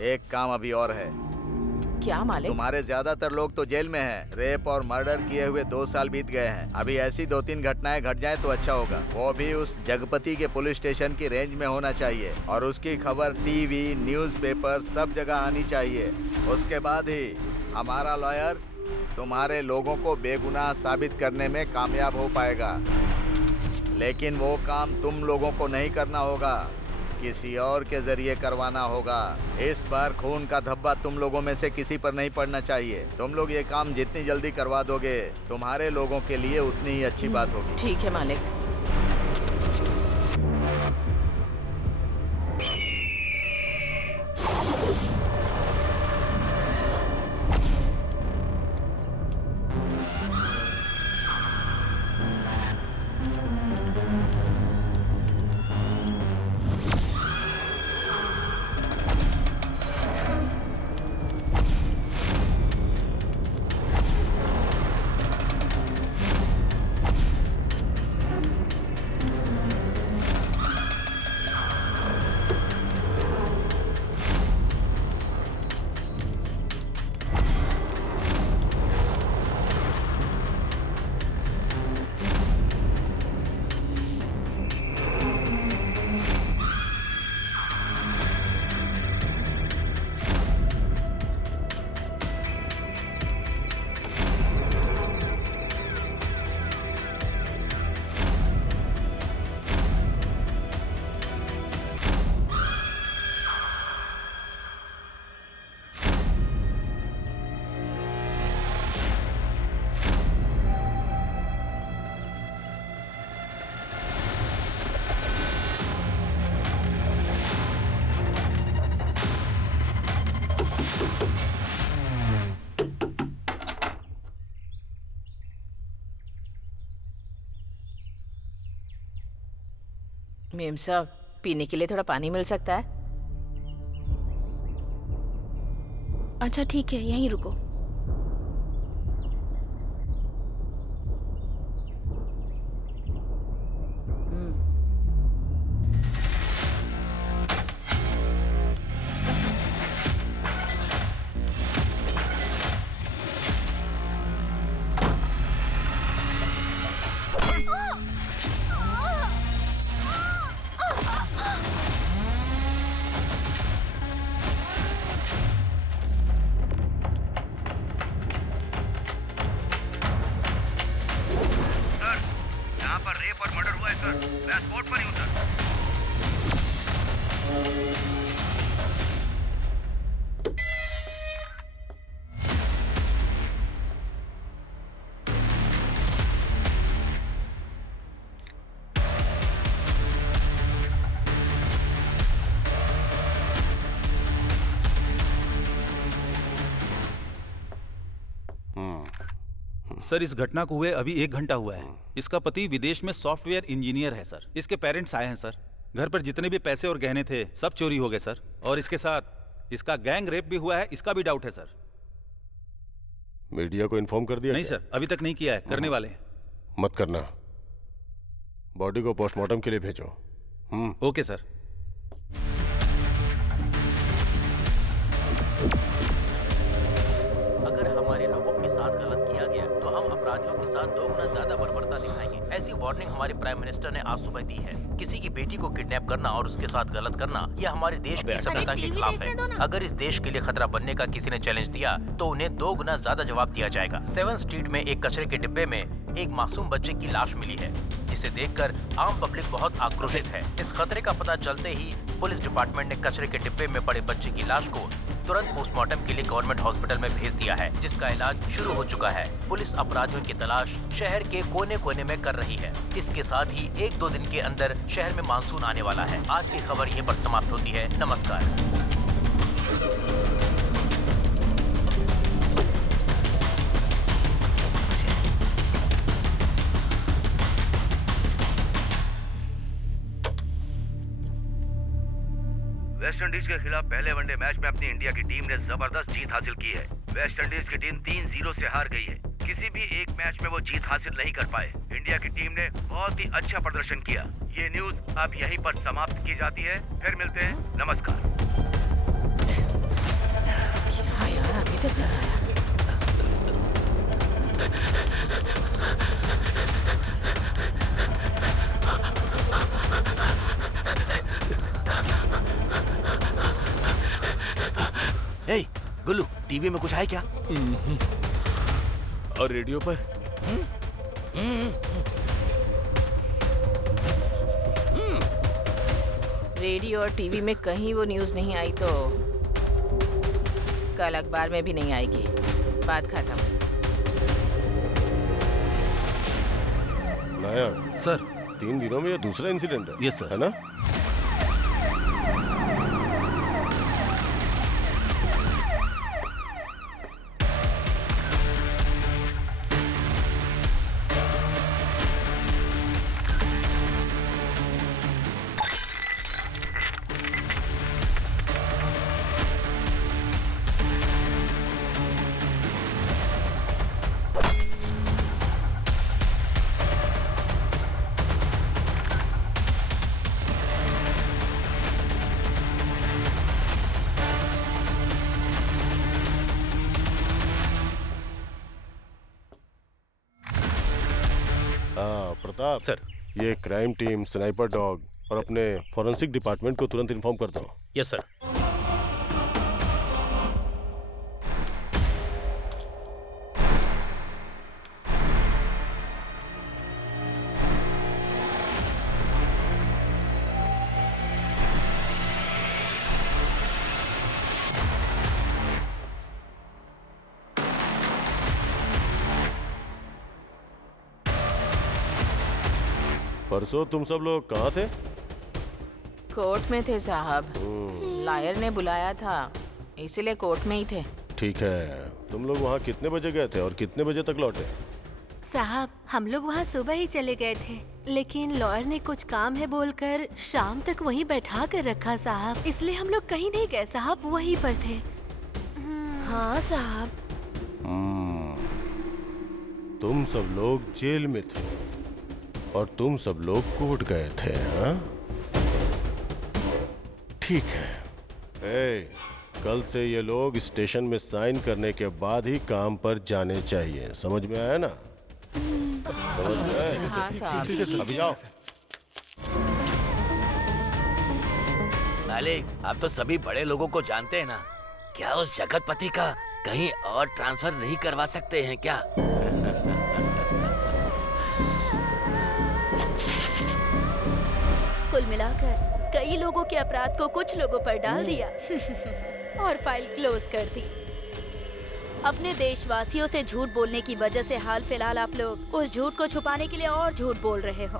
एक काम अभी और है। क्या मालिक? तुम्हारे ज्यादातर लोग तो जेल में हैं। रेप और मर्डर किए हुए 2 साल बीत गए हैं। अभी ऐसी 2-3 घटनाएं घट जाए तो अच्छा होगा। वो भी उस जगपति के पुलिस स्टेशन की रेंज में होना चाहिए और उसकी खबर टीवी, न्यूज़पेपर सब जगह आनी चाहिए। उसके बाद ही हमारा लॉयर तुम्हारे लोगों को बेगुनाह साबित करने में कामयाब हो पाएगा। लेकिन वो काम तुम लोगों को नहीं करना होगा, किसी और के जरिए करवाना होगा। इस बार खून का धब्बा तुम लोगों में से किसी पर नहीं पड़ना चाहिए। तुम लोग ये काम जितनी जल्दी करवा दोगे तुम्हारे लोगों के लिए उतनी ही अच्छी बात होगी। ठीक है मालिक। मेम साहब, पीने के लिए थोड़ा पानी मिल सकता है? अच्छा ठीक है, यहीं रुको। सर, इस घटना को हुए अभी 1 घंटा हुआ है। इसका पति विदेश में सॉफ्टवेयर इंजीनियर है सर। इसके पेरेंट्स आए हैं सर। घर पर जितने भी पैसे और गहने थे सब चोरी हो गए सर। और इसके साथ इसका गैंग रेप भी हुआ है, इसका भी डाउट है सर। मीडिया को इन्फॉर्म कर दिया? नहीं सर, अभी तक नहीं किया है, करने वाले हैं। मत करना। बॉडी को पोस्टमार्टम के लिए भेजो। Okay sir. अगर हमारे लोगों के साथ गलत किया गया तो हम अपराधियों के साथ 2 गुना ज्यादा बर्बरता दिखाएंगे। ऐसी वार्निंग हमारे प्राइम मिनिस्टर ने आज सुबह दी है। किसी की बेटी को किडनैप करना और उसके साथ गलत करना यह हमारे देश की सभ्यता के खिलाफ है। अगर इस देश के लिए खतरा बनने का किसी ने चैलेंज दिया तो उन्हें 2 गुना ज्यादा जवाब दिया जाएगा। 7 स्ट्रीट में एक कचरे के डिब्बे में एक मासूम बच्चे की लाश मिली है, जिसे देखकर आम पब्लिक बहुत आक्रोशित है। इस खतरे का पता चलते ही पुलिस डिपार्टमेंट ने कचरे के डिब्बे में पड़े बच्चे की लाश को तुरंत पोस्टमार्टम के लिए गवर्नमेंट हॉस्पिटल में भेज दिया है, जिसका इलाज शुरू हो चुका है। पुलिस अपराधियों की तलाश शहर के कोने कोने में कर रही है। इसके साथ ही 1-2 दिन के अंदर शहर में मानसून आने वाला है। आज की खबर यहीं पर समाप्त होती है। नमस्कार। वेस्ट इंडीज के खिलाफ पहले वनडे मैच में अपनी इंडिया की टीम ने जबरदस्त जीत हासिल की है। वेस्ट इंडीज की टीम 3-0 से हार गई है। किसी भी एक मैच में वो जीत हासिल नहीं कर पाए। इंडिया की टीम ने बहुत ही अच्छा प्रदर्शन किया। ये न्यूज अब यहीं पर समाप्त की जाती है। फिर मिलते हैं। नमस्कार। क्या यार, अभी तक नहीं आया। हे गुल्लू, टीवी में कुछ है क्या? और रेडियो पर? रेडियो और टीवी में कहीं वो न्यूज़ नहीं आई तो कल अखबार में भी नहीं आएगी। बात खत्म। नायक सर, 3 दिनों में ये दूसरा इंसिडेंट है। Yes sir. है ना? प्रताप सर, ये क्राइम टीम, स्नाइपर डॉग और अपने फॉरेंसिक डिपार्टमेंट को तुरंत इन्फॉर्म करता हूँ। Yes sir. परसों तुम सब लोग कहाँ थे? कोर्ट में थे साहब। लायर ने बुलाया था, इसीलिए कोर्ट में ही थे। ठीक है, तुम लोग वहाँ कितने बजे गए थे और कितने बजे तक लौटे? साहब, हम लोग वहाँ सुबह ही चले गए थे, लेकिन लॉयर ने कुछ काम है बोलकर शाम तक वहीं बैठा कर रखा साहब, इसलिए हम लोग कहीं नहीं गए साहब, वहीं पर थे। हाँ साहब। तुम सब लोग जेल में थे और तुम सब लोग कोर्ट गए थे, हाँ? ठीक है। कल से ये लोग स्टेशन में साइन करने के बाद ही काम पर जाने चाहिए। समझ में आया ना? समझ में आया? हाँ साहब। अभी जाओ। मालिक, आप तो सभी बड़े लोगों को जानते हैं ना। क्या उस जगतपति का कहीं और ट्रांसफर नहीं करवा सकते हैं क्या? कुल मिलाकर कई लोगों के अपराध को कुछ लोगों पर डाल दिया और फाइल क्लोज कर दी। अपने देशवासियों से झूठ बोलने की वजह से हाल फिलहाल आप लोग उस झूठ को छुपाने के लिए और झूठ बोल रहे हो,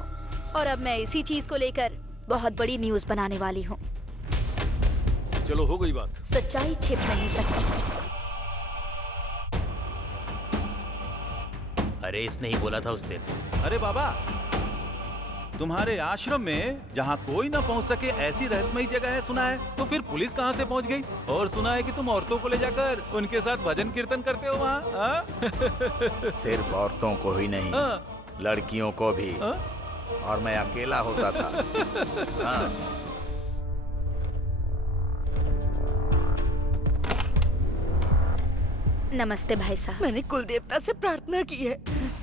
और अब मैं इसी चीज को लेकर बहुत बड़ी न्यूज बनाने वाली हूँ। चलो, हो गई बात। सच्चाई छिप नहीं सकती। अरे इसने ही बोला था उस दिन। अरे बाबा, तुम्हारे आश्रम में जहाँ कोई ना पहुँच सके ऐसी रहस्यमयी जगह है सुना है, तो फिर पुलिस कहाँ से पहुँच गई? और सुना है कि तुम औरतों को ले जाकर उनके साथ भजन कीर्तन करते हो वहाँ। सिर्फ औरतों को ही नहीं, लड़कियों को भी। और मैं अकेला होता था। हाँ। नमस्ते भाई साहब। मैंने कुल देवता से प्रार्थना की है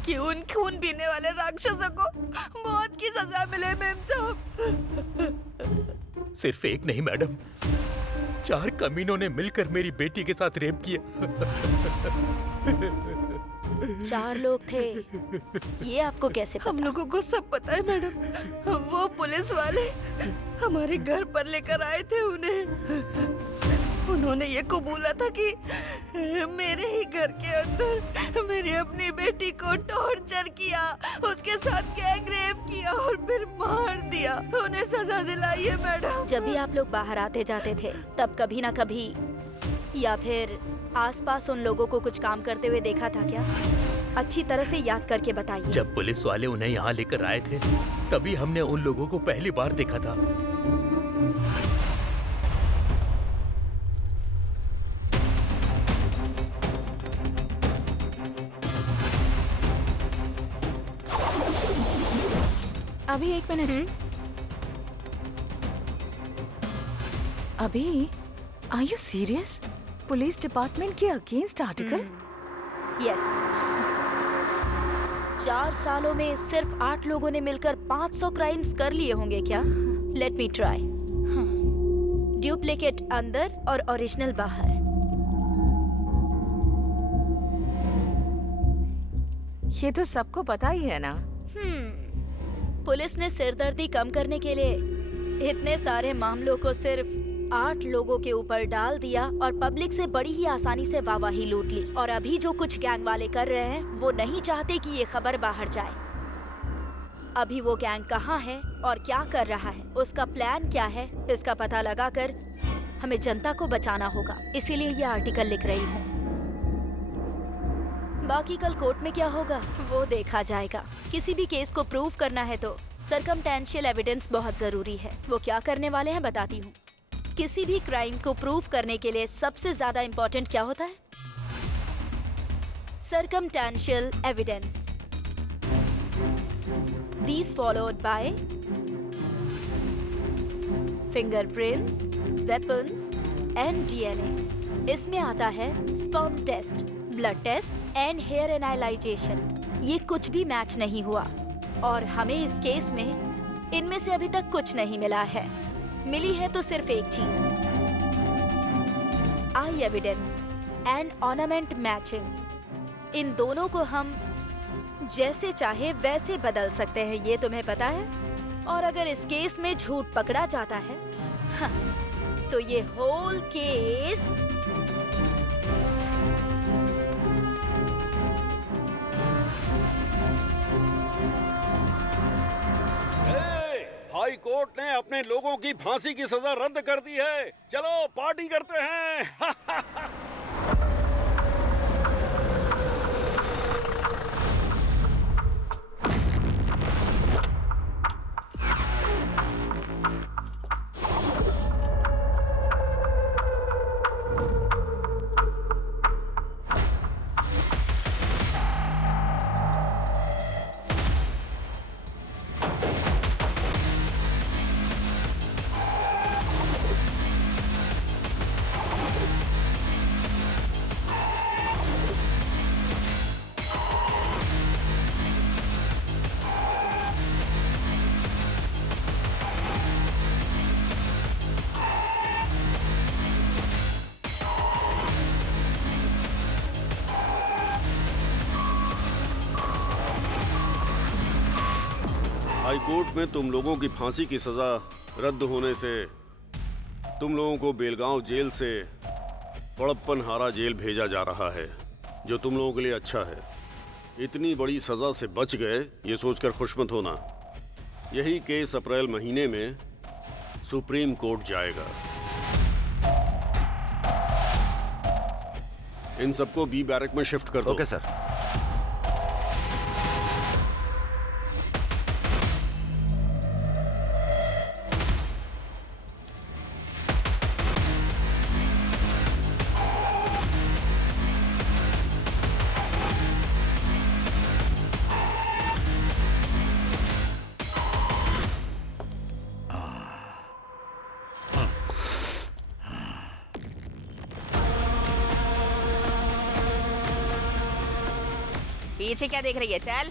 कि उन खून पीने वाले राक्षसों को मौत की सजा मिले मेम साहब। सिर्फ एक नहीं मैडम, 4 कमीनों ने मिलकर मेरी बेटी के साथ रेप किया। 4 लोग थे, ये आपको कैसे पता? हम लोगों को सब पता है मैडम। वो पुलिस वाले हमारे घर पर लेकर आए थे उन्हें। उन्होंने ये कबूला था कि मेरे ही घर के अंदर मेरी अपनी बेटी को टॉर्चर किया, उसके साथ गैंग रेप किया और फिर मार दिया। उन्हें सजा दिलाई है मैडम। जब भी आप लोग बाहर आते जाते थे तब कभी ना कभी या फिर आसपास उन लोगों को कुछ काम करते हुए देखा था क्या? अच्छी तरह से याद करके बताइए। जब पुलिस वाले उन्हें यहाँ लेकर आए थे तभी हमने उन लोगों को पहली बार देखा था। अभी 1 मिनट। अभी are you serious? Police department के अगेंस्ट आर्टिकल? यस। 4 सालों में सिर्फ 8 लोगों ने मिलकर 500 क्राइम्स कर लिए होंगे क्या? Let me try. डुप्लीकेट अंदर और ओरिजिनल बाहर। ये तो सबको पता ही है ना। पुलिस ने सिरदर्दी कम करने के लिए इतने सारे मामलों को सिर्फ 8 लोगों के ऊपर डाल दिया और पब्लिक से बड़ी ही आसानी से वाहवाही लूट ली। और अभी जो कुछ गैंग वाले कर रहे हैं वो नहीं चाहते कि ये खबर बाहर जाए। अभी वो गैंग कहाँ है और क्या कर रहा है, उसका प्लान क्या है, इसका पता लगाकर हमें जनता को बचाना होगा। इसीलिए ये आर्टिकल लिख रही हूँ। बाकी कल कोर्ट में क्या होगा वो देखा जाएगा। किसी भी केस को प्रूव करना है तो सर्कमटेंशियल एविडेंस बहुत जरूरी है। वो क्या करने वाले हैं बताती हूँ। किसी भी क्राइम को प्रूव करने के लिए सबसे ज्यादा इम्पोर्टेंट क्या होता है? Circumstantial evidence. These followed by fingerprints, weapons and DNA. इसमें आता है sperm test, blood test and hair analyzation. ये कुछ भी मैच नहीं हुआ और हमें इस केस में इनमें से अभी तक कुछ नहीं मिला है। मिली है तो सिर्फ एक चीज, आई एविडेंस एंड ऑर्नामेंट मैचिंग। इन दोनों को हम जैसे चाहे वैसे बदल सकते हैं, ये तुम्हें पता है। और अगर इस केस में झूठ पकड़ा जाता है तो ये होल केस हाई कोर्ट ने अपने लोगों की फांसी की सजा रद्द कर दी है। चलो पार्टी करते हैं। हाईकोर्ट में तुम लोगों की फांसी की सजा रद्द होने से तुम लोगों को बेलगांव जेल से पड़प्पनहारा जेल भेजा जा रहा है, जो तुम लोगों के लिए अच्छा है। इतनी बड़ी सजा से बच गए ये सोचकर खुश मत होना। यही केस अप्रैल महीने में सुप्रीम कोर्ट जाएगा। इन सबको बी बैरक में शिफ्ट कर दो। Okay sir. पीछे क्या देख रही है? चल।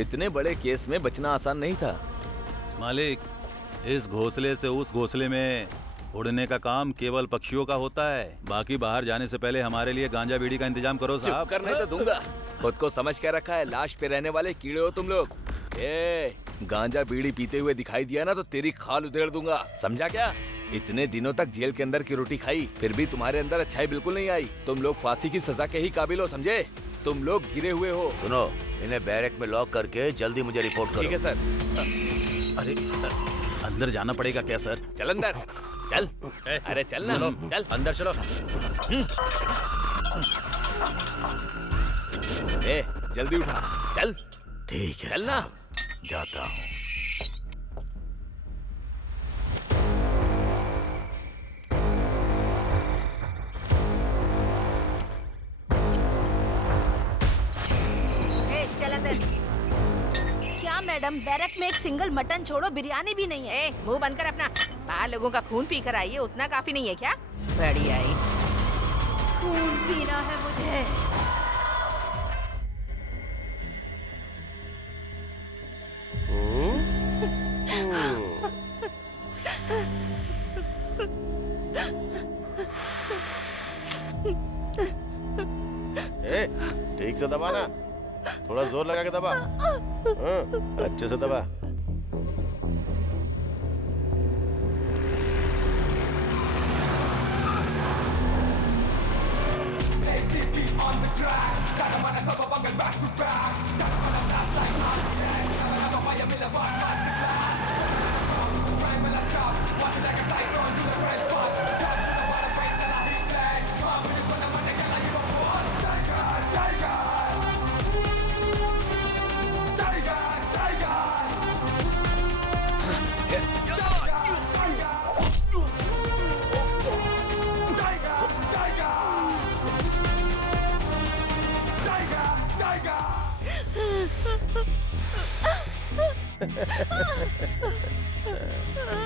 इतने बड़े केस में बचना आसान नहीं था। मालिक, इस घोंसले से उस घोंसले में उड़ने का काम केवल पक्षियों का होता है। बाकी बाहर जाने से पहले हमारे लिए गांजा बीड़ी का इंतजाम करो साहब। चुप करने तो दूंगा। खुद को समझ के रखा है, लाश पे रहने वाले कीड़े हो तुम लोग। गांजा बीड़ी पीते हुए दिखाई दिया ना तो तेरी खाल उधेड़ दूंगा, समझा क्या? इतने दिनों तक जेल के अंदर की रोटी खाई, फिर भी तुम्हारे अंदर अच्छाई बिल्कुल नहीं आई। तुम लोग फांसी की सजा के ही काबिल हो, समझे? तुम लोग गिरे हुए हो। सुनो, इन्हें बैरक में लॉक करके जल्दी मुझे रिपोर्ट करो। ठीक है सर। अरे अंदर जाना पड़ेगा क्या सर? चल अंदर, चल। अरे चल ना, चल अंदर चलो। जल्दी उठा, चल। ठीक है, चल ना। जाता हूँ। मैडम, बैरक में एक सिंगल मटन छोड़ो बिरयानी भी नहीं है। ए, मुंह बंद कर अपना। बाहर लोगों का खून पी कर आई है, उतना काफी नहीं है क्या? बड़ी आई। खून पीना है मुझे। ठीक से दबा ना, थोड़ा जोर लगा के दबा। अच्छे से दबा।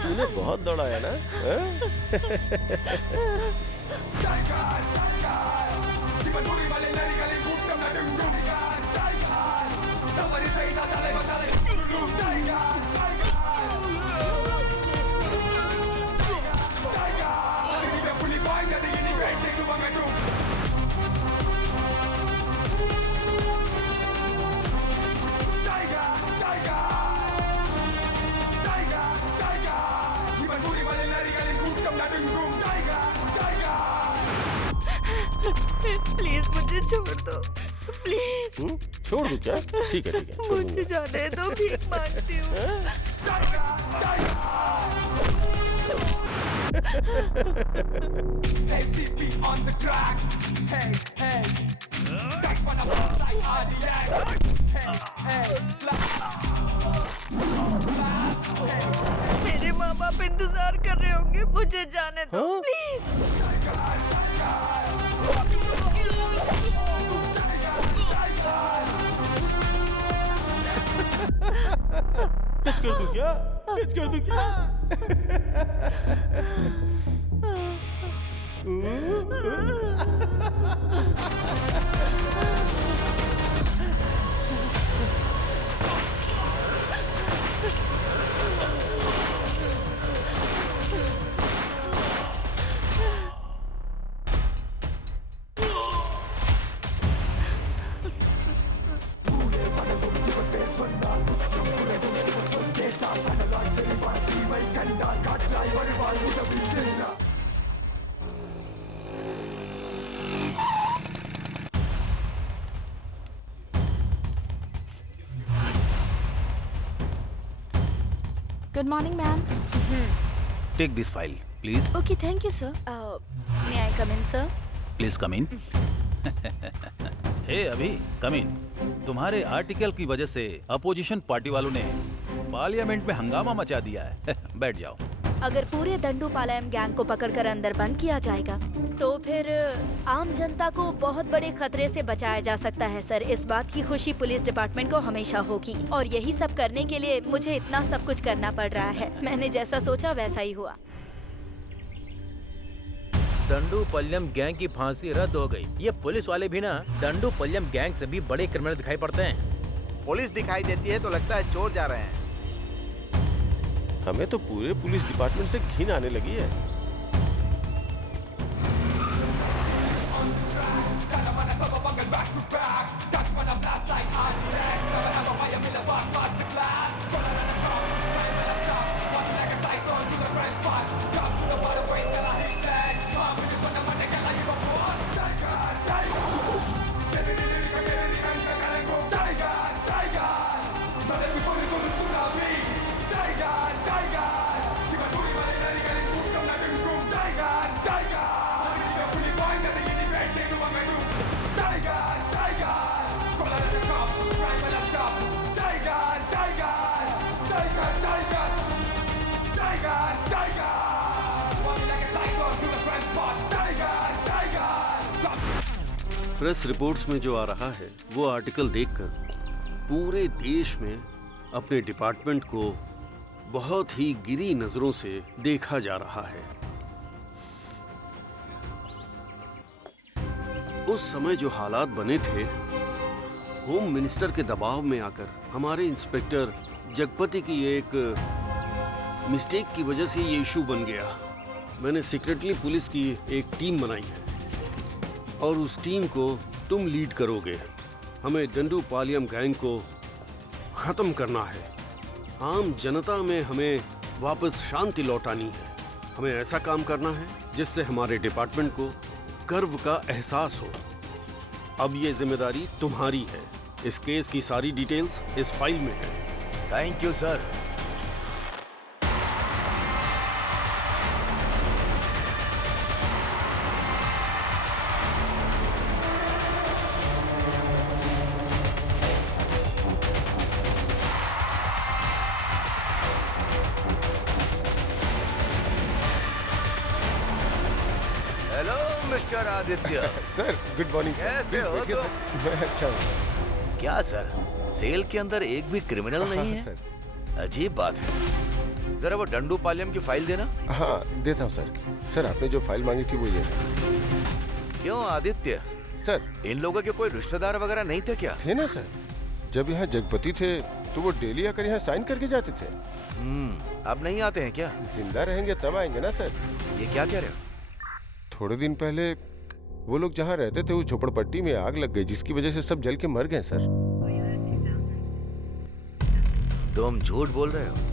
तूने बहुत दौड़ा है ना? प्लीज मुझे छोड़ दो, प्लीज। छोड़ दूं क्या? ठीक है, छोड़ मुझे दूंगा। जाने दो, भीख मांगती हूँ। मेरे माँ बाप इंतजार कर रहे होंगे, मुझे जाने दो प्लीज। टच कर दूं क्या? टच कर दूं क्या? Good morning, ma'am. Take this file please. Okay, thank you, sir. May I come in, sir? Please come in. Hey अभी कम इन। तुम्हारे आर्टिकल की वजह से अपोजिशन पार्टी वालों ने पार्लियामेंट में हंगामा मचा दिया है। बैठ जाओ। अगर पूरे दंडूपालयम गैंग को पकड़कर अंदर बंद किया जाएगा तो फिर आम जनता को बहुत बड़े खतरे से बचाया जा सकता है सर। इस बात की खुशी पुलिस डिपार्टमेंट को हमेशा होगी और यही सब करने के लिए मुझे इतना सब कुछ करना पड़ रहा है। मैंने जैसा सोचा वैसा ही हुआ। दंडूपल्यम गैंग की फांसी रद्द हो गई। ये पुलिस वाले भी ना दंडूपल्यम गैंग से भी बड़े क्रिमिनल दिखाई पड़ते हैं। पुलिस दिखाई देती है तो लगता है चोर जा रहे हैं। हमें तो पूरे पुलिस डिपार्टमेंट से घिन आने लगी है। प्रेस रिपोर्ट्स में जो आ रहा है वो आर्टिकल देखकर पूरे देश में अपने डिपार्टमेंट को बहुत ही गिरी नजरों से देखा जा रहा है। उस समय जो हालात बने थे, होम मिनिस्टर के दबाव में आकर हमारे इंस्पेक्टर जगपति की एक मिस्टेक की वजह से ये इशू बन गया। मैंने सीक्रेटली पुलिस की एक टीम बनाई है और उस टीम को तुम लीड करोगे। हमें डंडूपालियम गैंग को खत्म करना है। आम जनता में हमें वापस शांति लौटानी है। हमें ऐसा काम करना है जिससे हमारे डिपार्टमेंट को गर्व का एहसास हो। अब ये जिम्मेदारी तुम्हारी है। इस केस की सारी डिटेल्स इस फाइल में है। Thank you sir. Hello mister Aditya. Sir good morning. कैसे हो तुम? मैं अच्छा हूँ। क्या सर, सेल के अंदर एक भी क्रिमिनल नहीं है? सर अजीब बात है। जरा वो डंडूपालियम की फाइल देना। हाँ देता हूँ सर। सर आपने जो फाइल मांगी थी वो ये है। क्यों आदित्य, सर इन लोगों के कोई रिश्तेदार वगैरह नहीं थे क्या? थे ना सर। जब यहाँ जगपति थे तो वो डेली आकर यहाँ साइन करके जाते थे। अब नहीं आते हैं क्या? जिंदा रहेंगे तब आएंगे ना सर। ये क्या कह रहे हो? थोड़े दिन पहले वो लोग जहाँ रहते थे उस झोपड़पट्टी में आग लग गई, जिसकी वजह से सब जल के मर गए सर। तुम झूठ बोल रहे हो?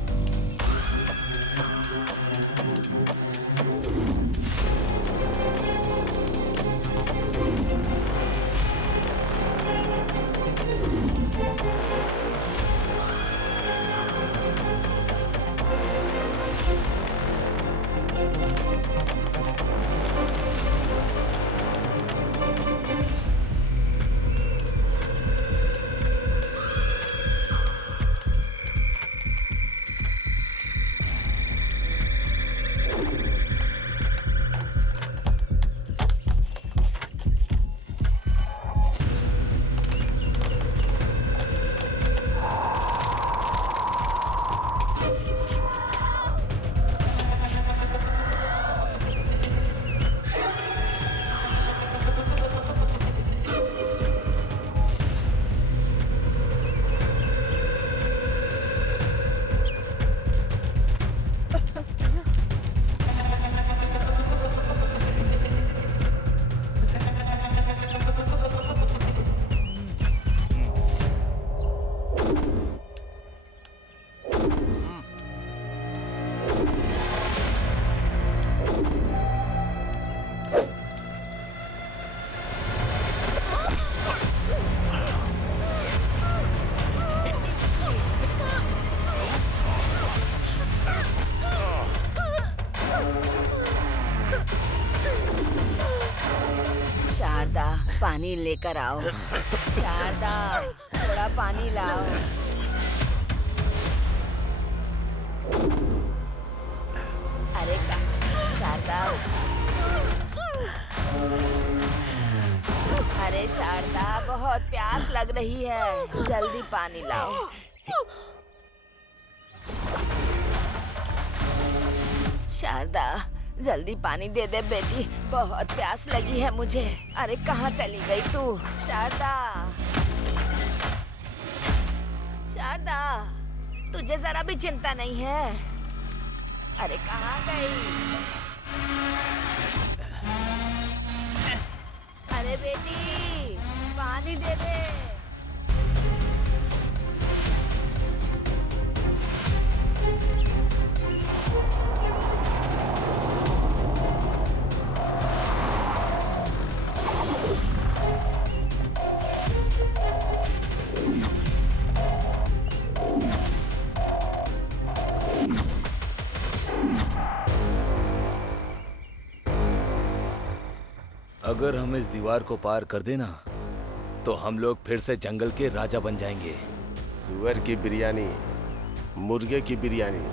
पानी लेकर आओ। शारदा, थोड़ा पानी लाओ। अरे शारदा, अरे शारदा, बहुत प्यास लग रही है, जल्दी पानी लाओ। शारदा, जल्दी पानी दे दे बेटी, बहुत प्यास लगी है मुझे। अरे कहाँ चली गई तू? शारदा, शारदा, तुझे जरा भी चिंता नहीं है? अरे कहाँ गई? अरे बेटी, पानी दे दे। अगर हम इस दीवार को पार कर देना तो हम लोग फिर से जंगल के राजा बन जाएंगे। सुअर की बिरयानी, मुर्गे की बिरयानी,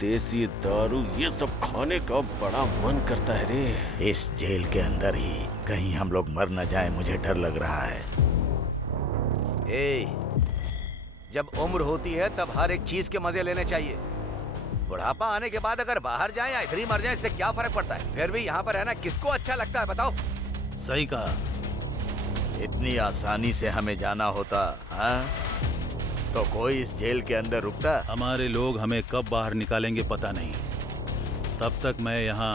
देसी दारू, ये सब खाने का बड़ा मन करता है रे। इस जेल के अंदर ही कहीं हम लोग मर न जाए, मुझे डर लग रहा है। ए, जब उम्र होती है तब हर एक चीज के मजे लेने चाहिए। बुढ़ापा आने के बाद अगर बाहर जाए या इधर ही मर जाए, इससे क्या फर्क पड़ता है? फिर भी यहाँ पर रहना किसको अच्छा लगता है बताओ? सही कहा। इतनी आसानी से हमें जाना होता, हाँ? तो कोई इस जेल के अंदर रुकता? हमारे लोग हमें कब बाहर निकालेंगे पता नहीं। तब तक मैं यहाँ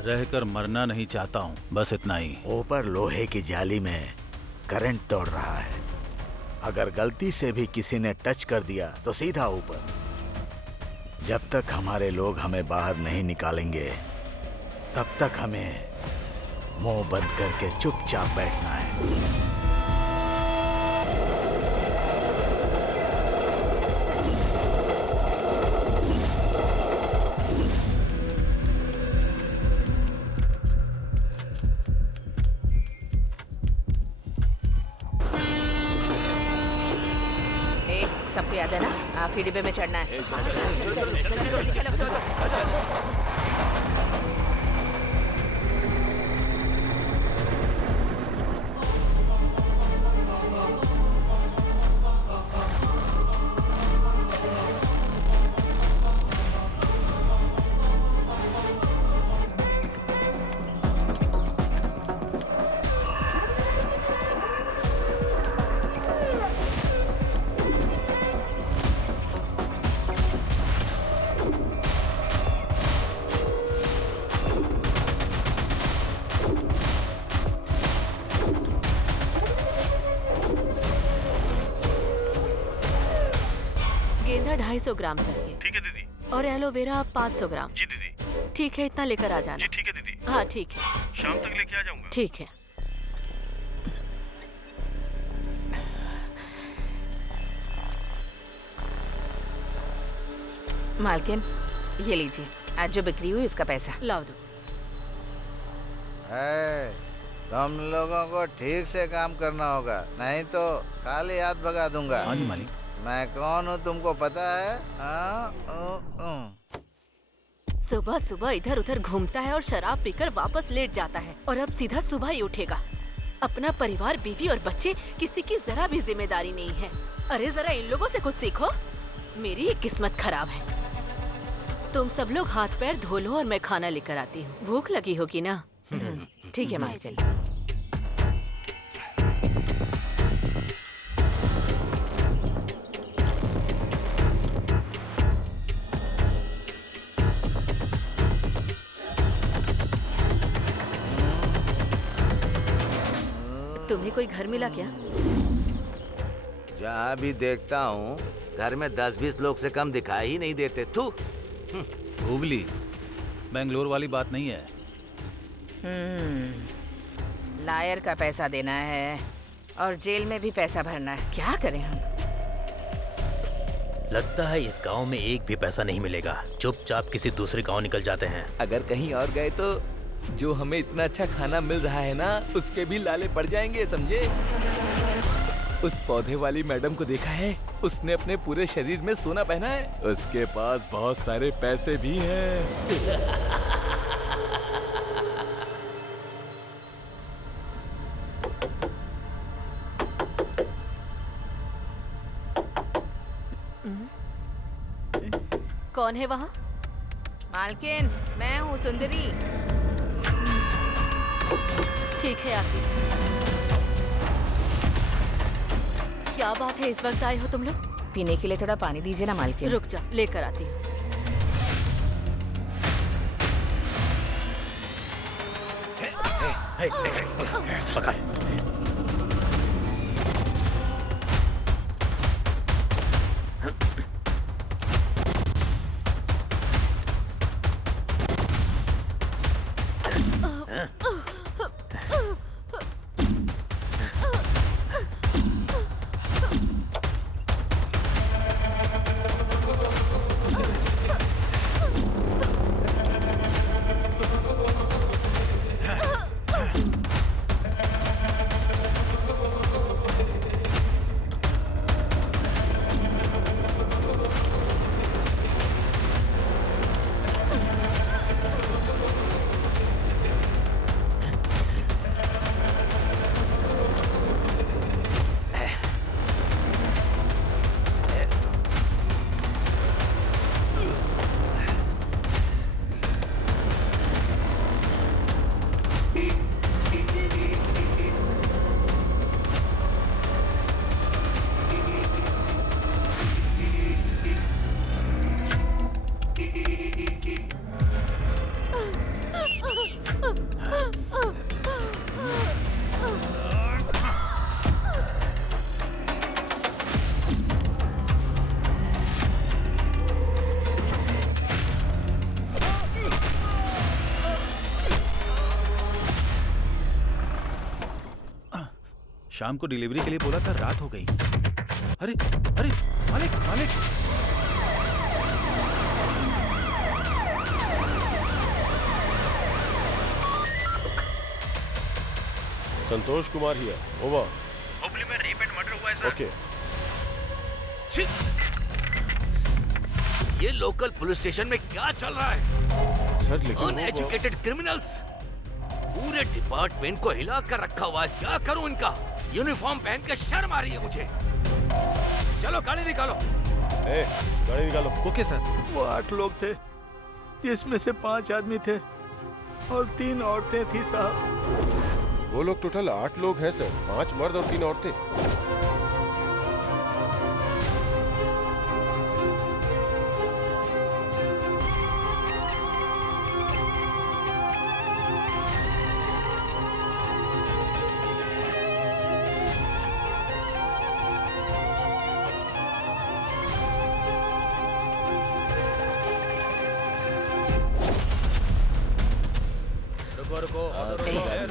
रहकर मरना नहीं चाहता हूँ, बस इतना ही। ऊपर लोहे की जाली में करंट दौड़ रहा है। अगर गलती से भी किसी ने टच कर दिया तो सीधा ऊपर। जब तक हमारे लोग हमें बाहर नहीं निकालेंगे तब तक हमें मुंह बंद करके चुपचाप बैठना है। सबको याद है ना, आखिरी डिब्बे में चढ़ना है। चलो। गेंदा 250 ग्राम चाहिए। ठीक है दीदी। और एलोवेरा 500 ग्राम। जी दीदी। ठीक है, इतना लेकर आ जाना। जी ठीक है दीदी। हाँ ठीक है, शाम तक लेके आ जाऊंगा। ठीक है। मालकिन, ये लीजिए, आज जो बिक्री हुई उसका पैसा। लाओ दो। तुम लोगों को ठीक से काम करना होगा, नहीं तो खाली हाथ भगा दूंगा। हाँ जी मालिक। मैं कौन हूँ तुमको पता है? सुबह सुबह इधर उधर घूमता है और शराब पीकर वापस लेट जाता है, और अब सीधा सुबह ही उठेगा। अपना परिवार, बीवी और बच्चे, किसी की जरा भी जिम्मेदारी नहीं है। अरे जरा इन लोगों से कुछ सीखो। मेरी ही किस्मत खराब है। तुम सब लोग हाथ पैर धो लो और मैं खाना लेकर आती हूँ। भूख लगी होगी ना? ठीक है मालकिन। तुम्हें कोई घर मिला क्या? जहाँ भी देखता हूँ घर में 10-20 लोग से कम दिखाई ही नहीं देते। तू हुबली, बेंगलोर वाली बात नहीं है। लायर का पैसा देना है और जेल में भी पैसा भरना है। क्या करें हम? लगता है इस गांव में एक भी पैसा नहीं मिलेगा। चुपचाप किसी दूसरे गांव निकल जाते हैं। अगर कहीं और गए तो जो हमें इतना अच्छा खाना मिल रहा है ना, उसके भी लाले पड़ जाएंगे, समझे? उस पौधे वाली मैडम को देखा है? उसने अपने पूरे शरीर में सोना पहना है। उसके पास बहुत सारे पैसे भी हैं। कौन है वहाँ? मालकिन, मैं हूँ सुंदरी। ठीक है आती। क्या बात है, इस वक्त आए हो तुम लोग? पीने के लिए थोड़ा पानी दीजिए ना मालकिन। रुक जा, लेकर आती हूँ। पकड़। शाम को डिलीवरी के लिए बोला था, रात हो गई। अरे अरे मालिक मालिक, संतोष कुमार हियर, ओवर। हुबली में रेप एंड मर्डर हुआ है सर। ओके। ये लोकल पुलिस स्टेशन में क्या चल रहा है? सर लेकिन अनएजुकेटेड क्रिमिनल्स पूरे डिपार्टमेंट को हिला कर रखा हुआ है। क्या करूं इनका? यूनिफॉर्म पहन के शर्म आ रही है मुझे। चलो गाड़ी निकालो। गाड़ी निकालो। Okay sir. वो 8 लोग थे, जिसमें से 5 आदमी थे और 3 औरतें थी साहब। वो लोग टोटल 8 लोग हैं सर, 5 मर्द और 3 औरतें।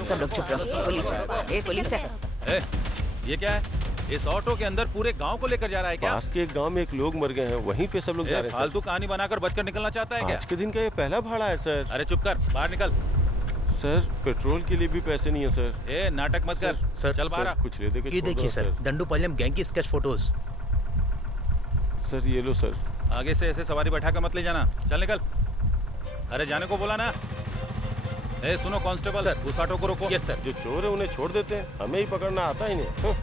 सब लोग चुप रहो। पुलिस है, पुलिस है। ये क्या है? इस ऑटो के अंदर पूरे गांव को लेकर जा रहा है क्या? पास के एक गांव में एक लोग मर गए हैं, वहीं पे सब लोग जा रहे हैं। फालतू कहानी बनाकर बचकर निकलना चाहता है क्या? आज के दिन का ये पहला भाड़ा है सर। अरे चुप कर, बाहर निकल। सर पेट्रोल के लिए भी पैसे नहीं है सर। ए नाटक मत कर। सर, चल बाहर आ। कुछ ले दे के ये छोड़ दो देखिए सर, दंडुपाल्यम गैंग की स्केच फोटोज। सर ये लो सर। आगे से ऐसे सवारी बैठा कर मत ले जाना। चल निकल। अरे जाने को बोला ना। ए सुनो कांस्टेबल, सर, उस ऑटो को रोको। Yes sir. जो चोर है उन्हें छोड़ देते हैं, हमें ही पकड़ना आता ही नहीं।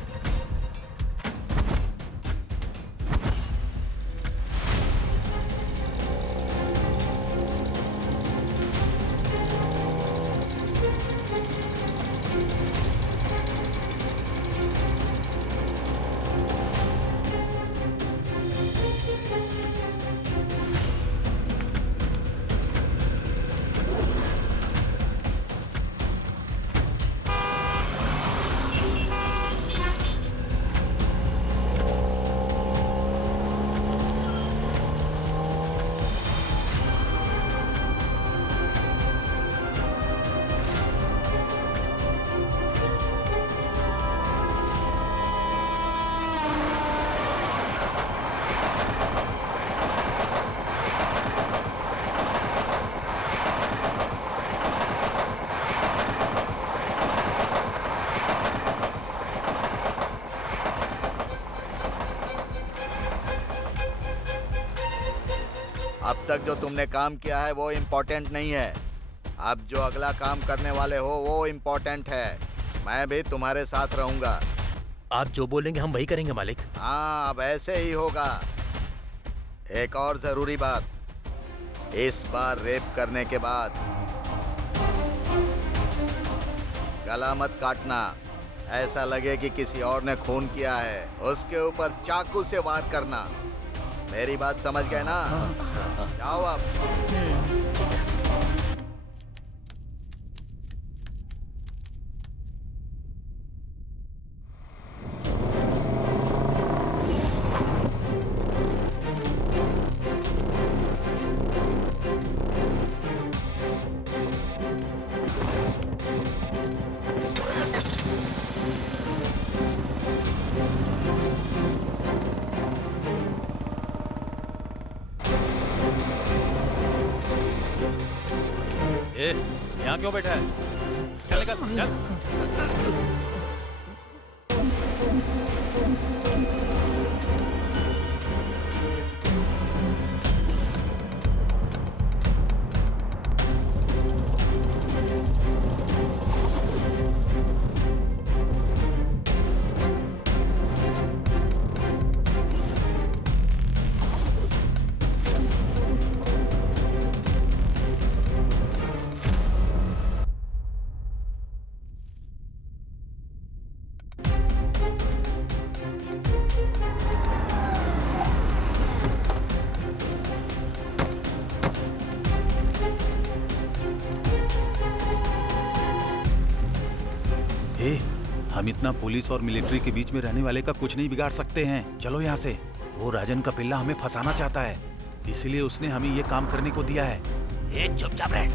अब तक जो तुमने काम किया है वो इम्पोर्टेंट नहीं है। अब जो अगला काम करने वाले हो वो इम्पोर्टेंट है। मैं भी तुम्हारे साथ रहूंगा। आप जो बोलेंगे हम वही करेंगे मालिक। हाँ, अब ऐसे ही होगा। एक और जरूरी बात, इस बार रेप करने के बाद गला मत काटना। ऐसा लगे कि किसी और ने खून किया है, उसके ऊपर चाकू से वार करना। मेरी बात समझ गए ना? जाओ अब। यहाँ क्यों बैठा है? चल निकल, चल। हम इतना पुलिस और मिलिट्री के बीच में रहने वाले का कुछ नहीं बिगाड़ सकते हैं। चलो यहाँ से। वो राजन का पिल्ला हमें फंसाना चाहता है, इसलिए उसने हमें ये काम करने को दिया है। ए चुपचाप रह।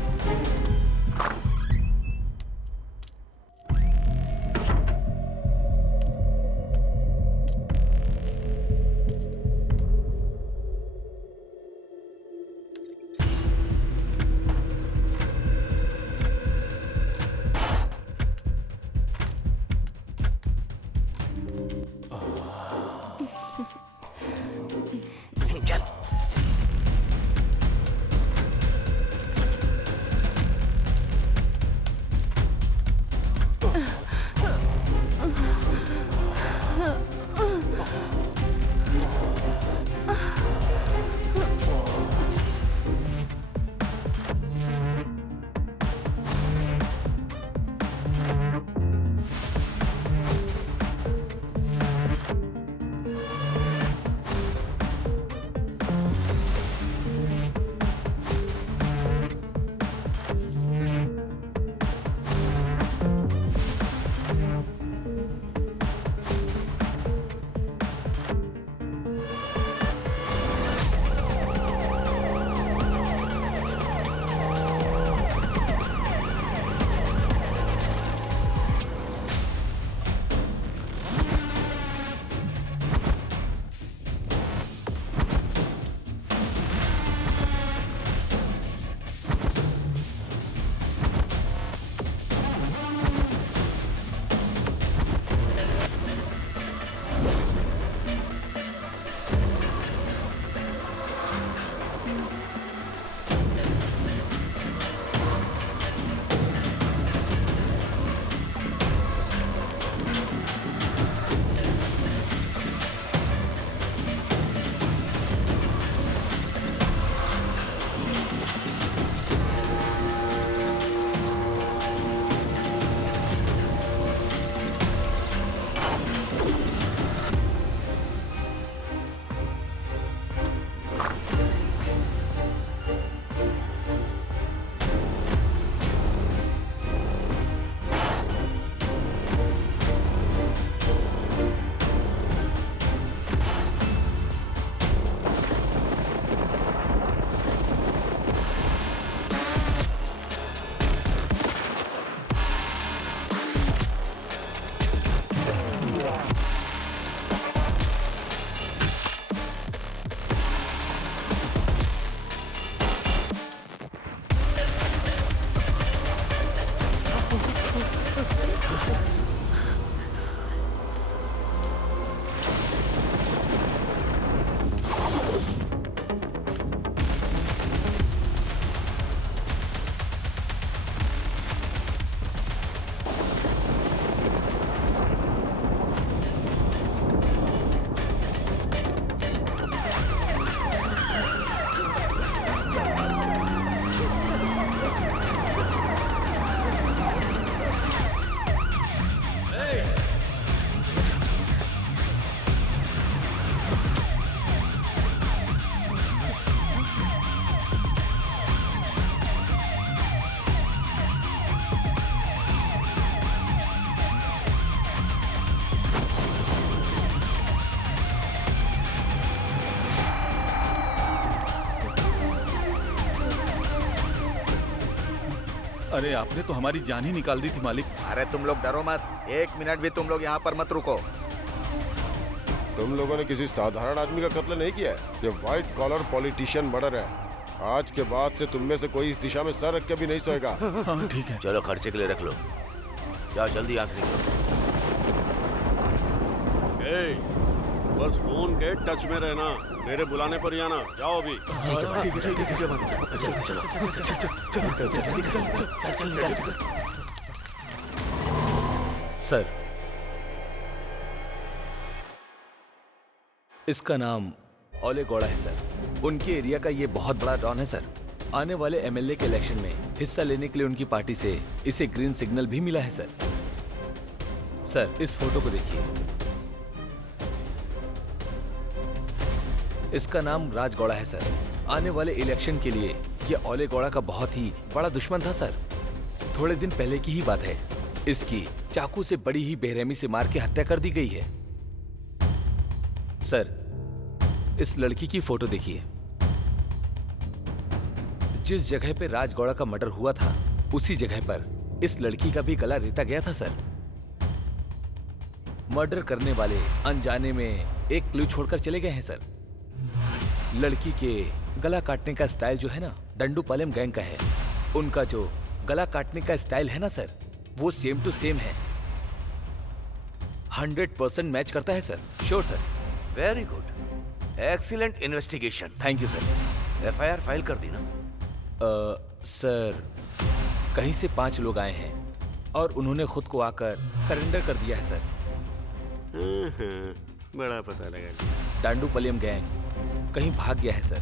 अरे आपने तो हमारी जान ही निकाल दी थी मालिक। अरे तुम लोग डरो मत, 1 मिनट भी तुम लोग यहाँ पर मत रुको। तुम लोगों ने किसी साधारण आदमी का कत्ल नहीं किया है, ये व्हाइट कॉलर पॉलिटिशियन मर्डर है। आज के बाद से तुम में से कोई इस दिशा में सर रख के भी नहीं सोएगा। हाँ ठीक है। चलो खर्चे के लिए रख लो। जाओ जल्दी यहाँ से निकलो। बस फोन के टच में रहना, मेरे बुलाने पर ही आना। जाओ अभी। सर, इसका नाम ओले गौड़ा है सर। उनके एरिया का ये बहुत बड़ा डॉन है सर। आने वाले एमएलए के इलेक्शन में हिस्सा लेने के लिए उनकी पार्टी से इसे ग्रीन सिग्नल भी मिला है सर। सर, इस फोटो को देखिए। इसका नाम राज गौड़ा है सर। आने वाले इलेक्शन के लिए ये ओले गौड़ा का बहुत ही बड़ा दुश्मन था सर। थोड़े दिन पहले की ही बात है, इसकी चाकू से बड़ी ही बेरहमी से मार के हत्या कर दी गई है। सर, इस लड़की की फोटो देखिए। जिस जगह पे राज गौड़ा का मर्डर हुआ था, उसी जगह पर इस लड़की का भी गला रेता गया था सर। मर्डर करने वाले अनजाने में एक क्लू छोड़कर चले गए हैं सर। लड़की के गला काटने का स्टाइल जो है ना, डंडूपालम गैंग का है। उनका जो गला काटने का स्टाइल है ना सर, वो सेम टू सेम है। 100% मैच करता है sir. Sure sir. Very good, excellent investigation. Thank you sir. FIR file कर दी ना? सर, कहीं से 5 लोग आए हैं और उन्होंने खुद को आकर सरेंडर कर दिया है सर। बड़ा पता लगा। डांडूपलियम गैंग कहीं भाग गया है सर।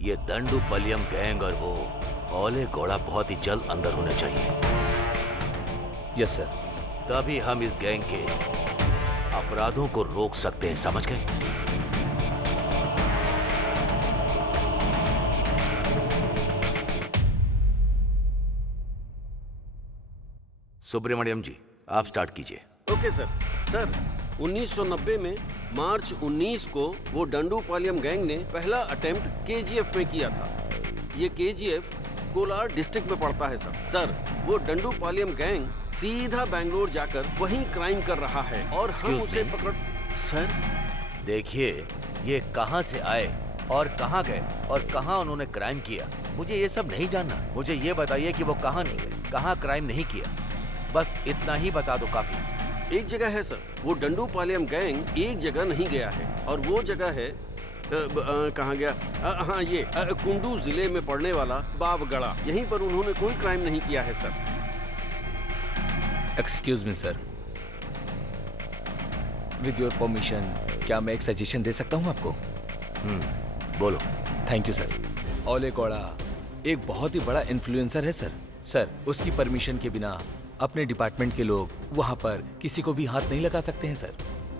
ये दंडूपलियम गैंग और वो ओले गौड़ा बहुत ही जल्द अंदर होने चाहिए। Yes sir. तभी हम इस गैंग के अपराधों को रोक सकते हैं, समझ गए? सुब्रमण्यम जी, आप स्टार्ट कीजिए। Okay sir. सर, 1990 में मार्च 19 को वो डंडूपालयम गैंग ने पहला अटेम्प्ट केजीएफ में किया था। ये केजीएफ कोलार डिस्ट्रिक्ट में पड़ता है सर। सर, वो डंडूपालयम गैंग सीधा बैंगलोर जाकर वहीं क्राइम कर रहा है और हम उसे पकड़। सर देखिए, ये कहां से आए और कहां गए और कहां उन्होंने क्राइम किया, मुझे ये सब नहीं जानना। मुझे ये बताइए कि वो कहां नहीं गए, कहां क्राइम नहीं किया, बस इतना ही बता दो काफी। एक जगह है सर, वो डंडूपालयम गैंग एक जगह नहीं गया है और वो जगह है कहाँ गया? हाँ, ये कुंडू जिले में पड़ने वाला बावगढ़ा। यहीं पर उन्होंने कोई क्राइम नहीं किया है sir. Excuse me sir, with your permission क्या मैं एक सजेशन दे सकता हूं आपको? बोलो। Thank you sir. ओले गौड़ा एक बहुत ही बड़ा इन्फ्लुएंसर है सर। सर, उसकी परमिशन के बिना अपने डिपार्टमेंट के लोग वहां पर किसी को भी हाथ नहीं लगा सकते हैं सर।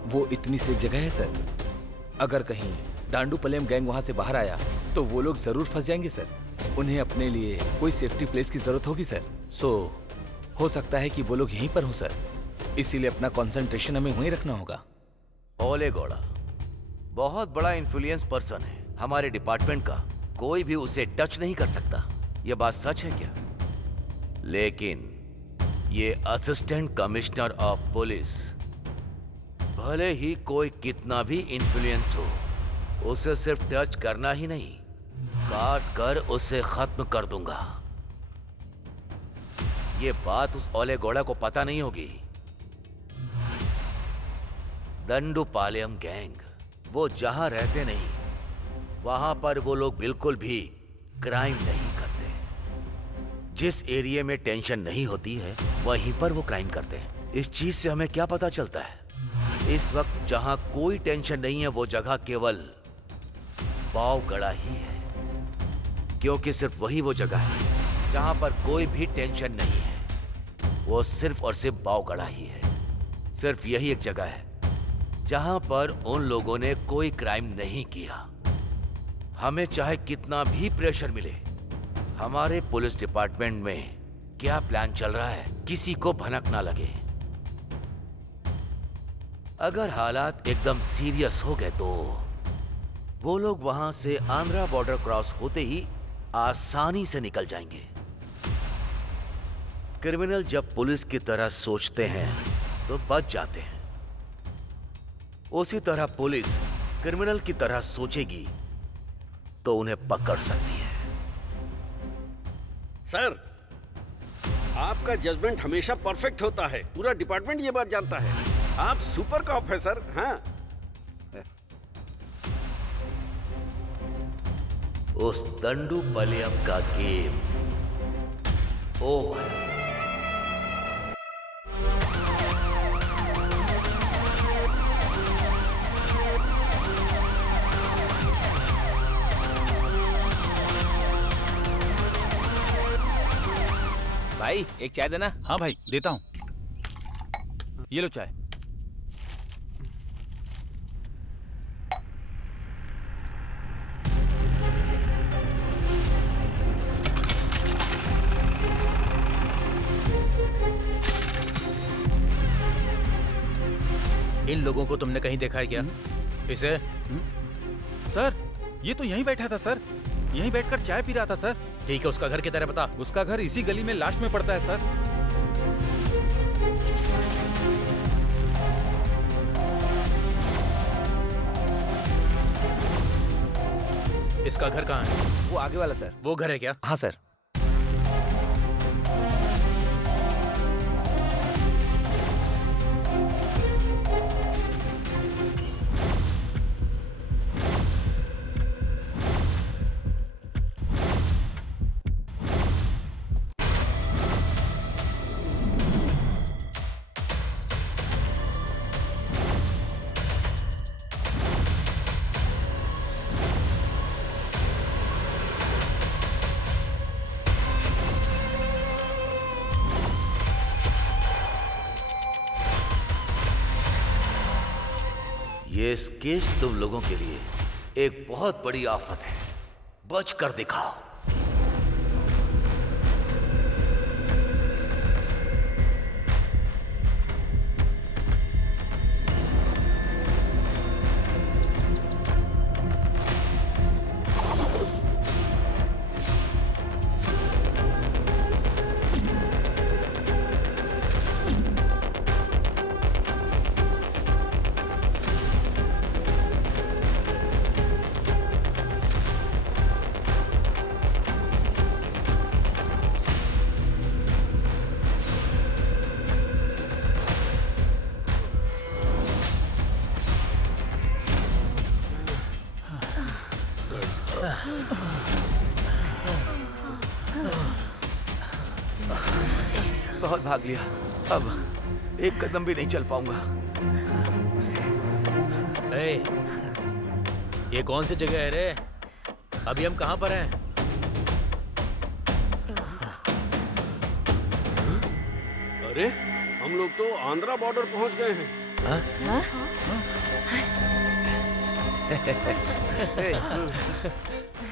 वो इतनी सेफ जगह है सर। अगर कहीं डांडूपलियम गैंग वहां से बाहर आया तो वो लोग जरूर फंस जाएंगे सर। उन्हें अपने लिए कोई सेफ्टी प्लेस की जरूरत होगी सर। सो हो सकता है कि वो लोग यहीं पर हों सर। इसीलिए अपना कंसंट्रेशन हमें वहीं रखना होगा। ओले गौड़ा बहुत बड़ा इन्फ्लुएंस पर्सन है हमारे डिपार्टमेंट का, कोई भी उसे टच नहीं कर सकता। ये बात सच है क्या? लेकिन ये असिस्टेंट कमिश्नर ऑफ पुलिस, भले ही कोई कितना भी इन्फ्लुएंस हो, उसे सिर्फ टच करना ही नहीं, काट कर उसे खत्म कर दूंगा। ये बात उस ओले गौड़ा को पता नहीं होगी। दंडूपालयम गैंग, वो जहां रहते नहीं, वहां पर वो लोग बिल्कुल भी क्राइम नहीं करते। जिस एरिया में टेंशन नहीं होती है, वहीं पर वो क्राइम करते हैं। इस चीज से हमें क्या पता चलता है? इस वक्त जहां कोई टेंशन नहीं है, वो जगह केवल बावगढ़ा ही है, क्योंकि सिर्फ वही वो जगह है जहां पर कोई भी टेंशन नहीं है। वो सिर्फ और सिर्फ बावगढ़ा ही है। सिर्फ यही एक जगह है जहां पर उन लोगों ने कोई क्राइम नहीं किया। हमें चाहे कितना भी प्रेशर मिले, हमारे पुलिस डिपार्टमेंट में क्या प्लान चल रहा है, किसी को भनक ना लगे। अगर हालात एकदम सीरियस हो गए तो वो लोग वहां से आंध्रा बॉर्डर क्रॉस होते ही आसानी से निकल जाएंगे। क्रिमिनल जब पुलिस की तरह सोचते हैं तो बच जाते हैं, उसी तरह पुलिस क्रिमिनल की तरह सोचेगी तो उन्हें पकड़ सकती है। सर, आपका जजमेंट हमेशा परफेक्ट होता है। पूरा डिपार्टमेंट ये बात जानता है। आप सुपर कॉप है सर। हाँ, उस दंडू पलेयम का गेम ओवर। भाई एक चाय देना। हाँ भाई देता हूँ, ये लो चाय। इन लोगों को तुमने कहीं देखा है क्या? इसे? सर, ये तो यहीं बैठा था सर, यहीं बैठकर चाय पी रहा था सर। ठीक है, उसका घर किधर है बता। उसका घर इसी गली में लास्ट में पड़ता है सर। इसका घर कहाँ है? वो आगे वाला सर। वो घर है क्या? हाँ सर। ये स्केच तुम लोगों के लिए एक बहुत बड़ी आफत है, बच कर दिखाओ। बहुत भाग लिया, अब एक कदम भी नहीं चल पाऊंगा। ये कौन सी जगह है रे? अभी हम कहाँ पर हैं? अरे, हम लोग तो आंध्रा बॉर्डर पहुंच गए हैं।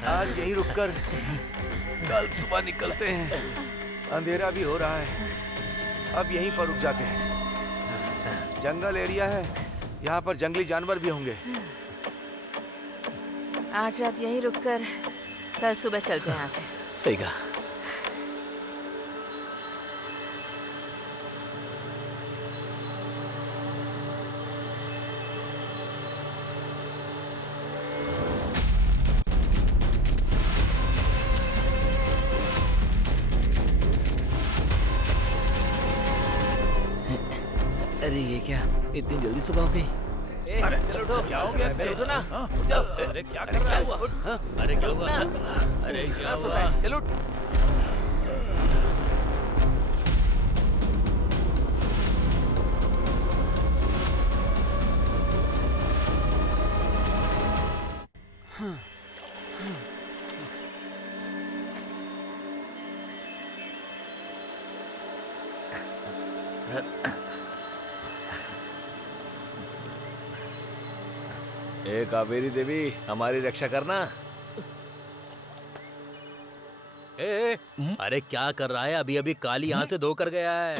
आज यहीं रुककर कल सुबह निकलते हैं। अंधेरा भी हो रहा है, अब यहीं पर रुक जाते हैं। जंगल एरिया है, यहाँ पर जंगली जानवर भी होंगे। आज रात यहीं रुककर कल सुबह चलते हैं यहाँ से। सही कहा। अरे ये क्या, इतनी जल्दी सुबह हो गई? अरे चलो उठो। क्या हो गया? चलो उठो ना। अरे क्या कर रहा है? अरे क्या हुआ? अरे क्या हुआ? चलो। ए कावेरी देवी, हमारी रक्षा करना। अरे क्या कर रहा है? अभी अभी काली यहाँ से धोकर गया है।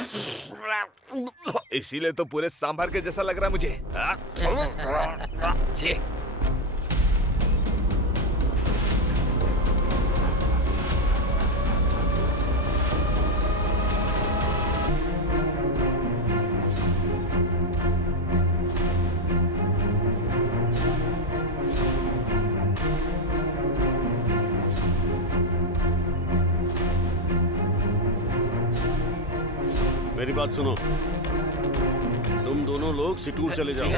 इसीलिए तो पूरे सांभर के जैसा लग रहा है मुझे। छी। मेरी बात सुनो, तुम दोनों लोग सिटूर चले जाओ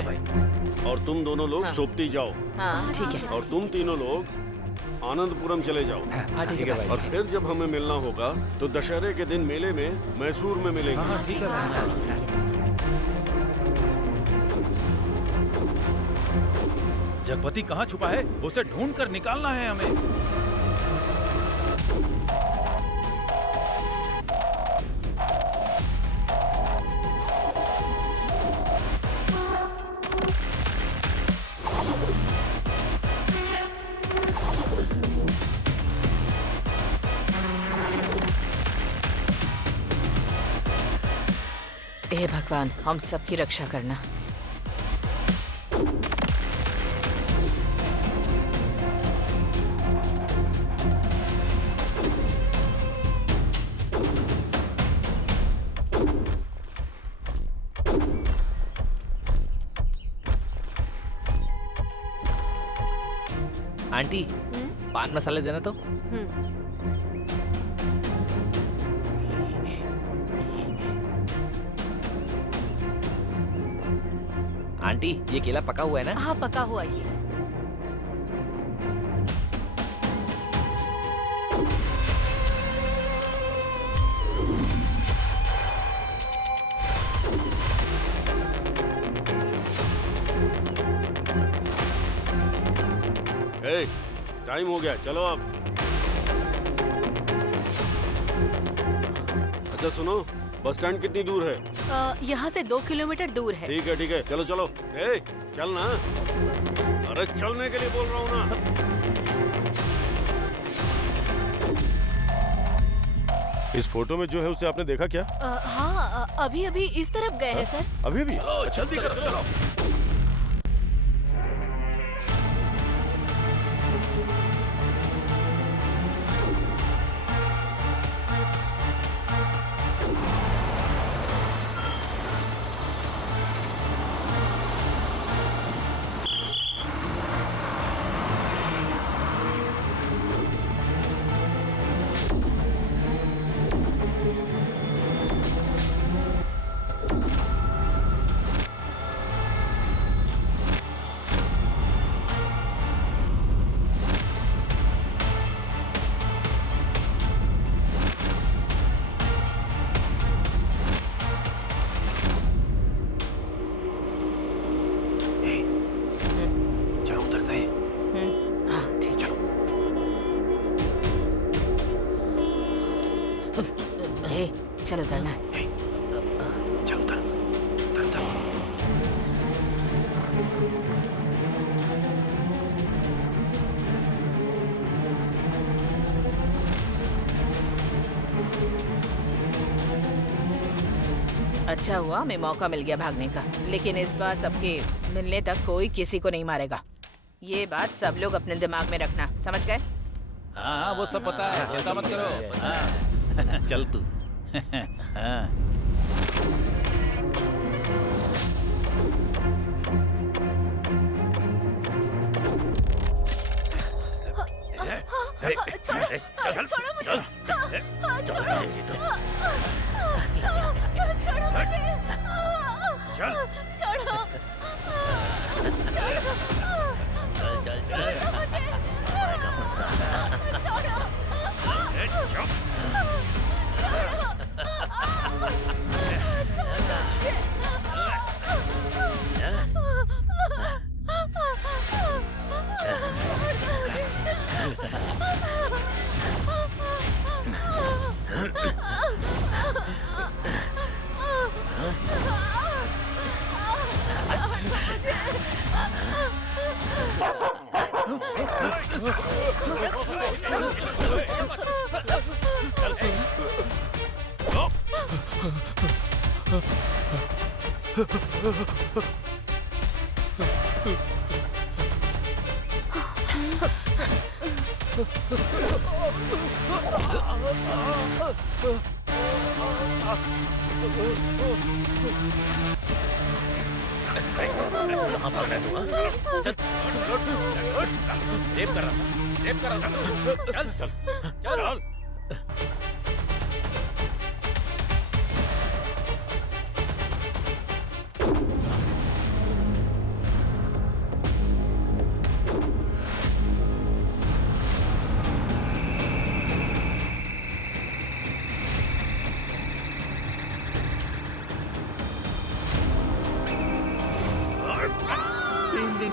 और तुम दोनों लोग सोपती जाओ। हाँ ठीक है। और तुम तीनों लोग आनंदपुरम चले जाओ। हाँ ठीक है भाई। और फिर जब हमें मिलना होगा तो दशहरे के दिन मेले में मैसूर में मिलेंगे। ठीक है। जगपति कहाँ छुपा है? उसे ढूंढ कर निकालना है हमें। हे भगवान, हम सबकी रक्षा करना। आंटी, पान मसाले देना तो। आंटी, ये केला पका हुआ है ना? हाँ पका हुआ ही है। ए, टाइम हो गया, चलो अब। अच्छा सुनो, बस स्टैंड कितनी दूर है? यहाँ से 2 किलोमीटर दूर है। ठीक है, चलो चलो। ए, चल ना। अरे चलने के लिए बोल रहा हूँ ना। इस फोटो में जो है उसे आपने देखा क्या? हाँ अभी अभी इस तरफ गए हैं सर। अभी भी? जल्दी करो, चलो। चलो उतरना। चल उतर, उतर, उतर। अच्छा हुआ हमें मौका मिल गया भागने का, लेकिन इस बार सबके मिलने तक कोई किसी को नहीं मारेगा। ये बात सब लोग अपने दिमाग में रखना, समझ गए? हाँ वो सब पता है, चिंता मत करो। हाँ। चल तू। हाँ। छोड़ो मुझे। छोड़ो मुझे। चल छोड़ो। चल चल कहाँ भाग रहा है तू, हाँ? चल, रेप कर रहा था, रेप कर रहा था। चल चल चल।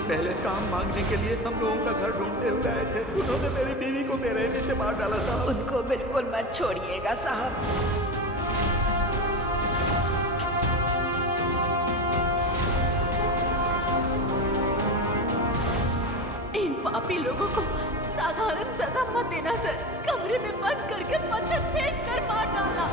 पहले काम मांगने के लिए हम लोगों का घर ढूंढते हुए आए थे। उन्होंने मेरी बीवी को बेरहमी से मार डाला साहब। उनको बिल्कुल मत छोड़िएगा साहब। इन पापी लोगों को साधारण सजा मत देना सर। कमरे में बंद करके पत्थर फेंक कर मार डाला।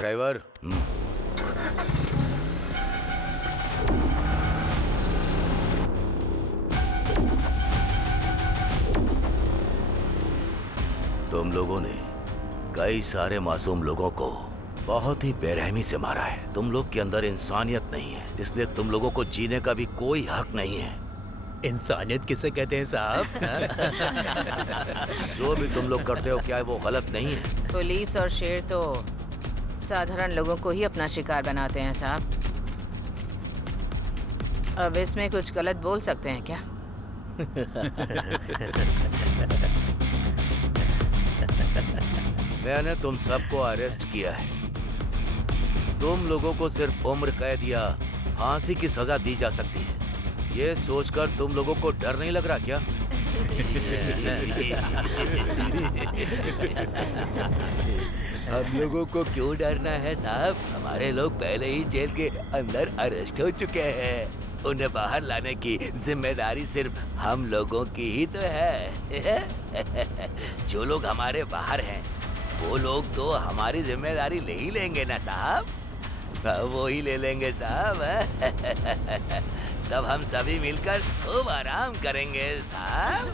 ड्राइवर, तुम लोगों ने कई सारे मासूम लोगों को बहुत ही बेरहमी से मारा है। तुम लोग के अंदर इंसानियत नहीं है, इसलिए तुम लोगों को जीने का भी कोई हक नहीं है। इंसानियत किसे कहते हैं साहब? जो भी तुम लोग करते हो क्या वो गलत नहीं है? पुलिस और शेर तो साधारण लोगों को ही अपना शिकार बनाते हैं साहब। अब इसमें कुछ गलत बोल सकते हैं क्या? मैंने तुम सबको अरेस्ट किया है। तुम लोगों को सिर्फ उम्र कैद या फांसी की सजा दी जा सकती है। ये सोचकर तुम लोगों को डर नहीं लग रहा क्या? हम लोगों को क्यों डरना है साहब? हमारे लोग पहले ही जेल के अंदर अरेस्ट हो चुके हैं। उन्हें बाहर लाने की जिम्मेदारी सिर्फ हम लोगों की ही तो है। जो लोग हमारे बाहर हैं वो लोग तो हमारी जिम्मेदारी ले ही लेंगे ना साहब। वो ही ले लेंगे साहब। तब हम सभी मिलकर खूब आराम करेंगे साहब।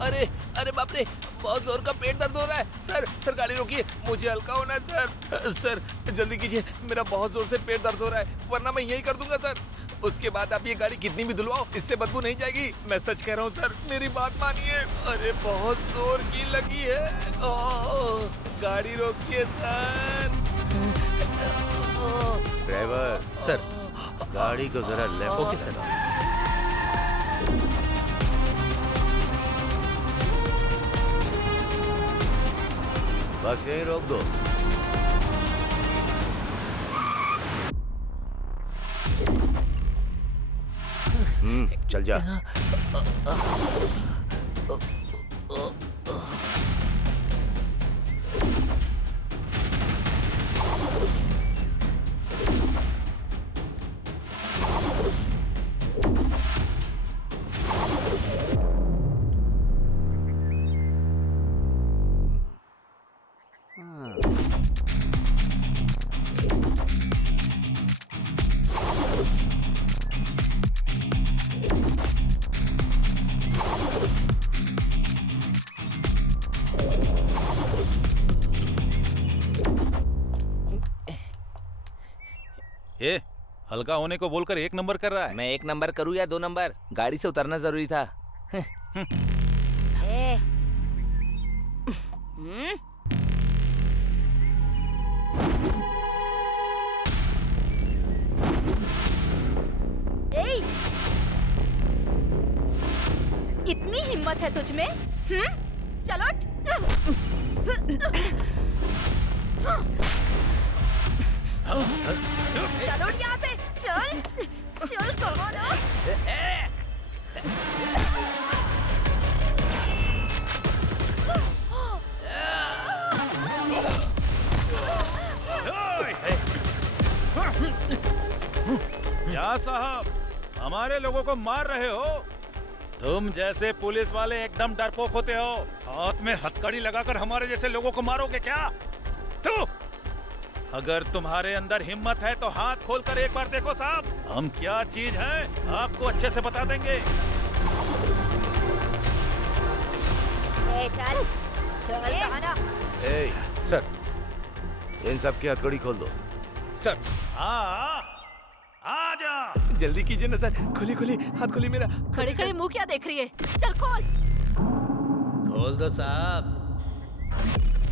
अरे अरे बाप रे, बहुत जोर का पेट दर्द हो रहा है। सर गाड़ी रोकिए, मुझे हल्का होना है सर जल्दी कीजिए, मेरा बहुत जोर से पेट दर्द हो रहा है, वरना मैं यही कर दूंगा सर। उसके बाद आप ये गाड़ी कितनी भी धुलवाओ, इससे बदबू नहीं जाएगी। मैं सच कह रहा हूँ सर, मेरी बात मानिए। अरे बहुत जोर की लगी है। गाड़ी रोकिए सर। ड्राइवर सर, गाड़ी को जरा लेफ्ट। Okay sir. बस यही रोक दो। चल जा। हल्का होने को बोलकर 1 नंबर कर रहा है। मैं 1 नंबर करूँ या 2 नंबर, गाड़ी से उतरना जरूरी था। इतनी हिम्मत है तुझ में? चलो चलो यहाँ से, चल चल, कम ऑन। क्या साहब, हमारे लोगों को मार रहे हो? तुम जैसे पुलिस वाले एकदम डरपोक होते हो। हाथ में हथकड़ी लगाकर हमारे जैसे लोगों को मारोगे क्या? तू, अगर तुम्हारे अंदर हिम्मत है तो हाथ खोलकर एक बार देखो साहब, हम क्या चीज हैं आपको अच्छे से बता देंगे। चल चल कहाना। सर, इन सब की हथकड़ी खोल दो। सर, आ जा। जल्दी कीजिए ना सर, खोली खोली, हाथ खोली मेरा। खड़े खड़े मुंह क्या देख रही है? चल खोल। खोल दो साहब।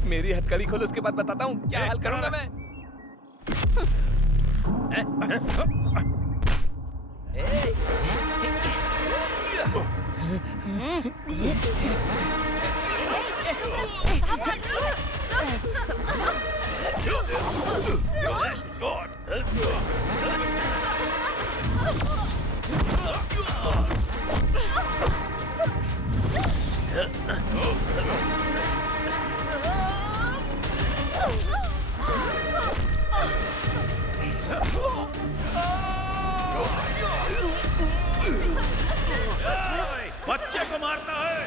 मेरी हथकड़ी खोलो, उसके बाद बताता हूँ क्या हाल करूंगा मैं। बच्चे को मारता है।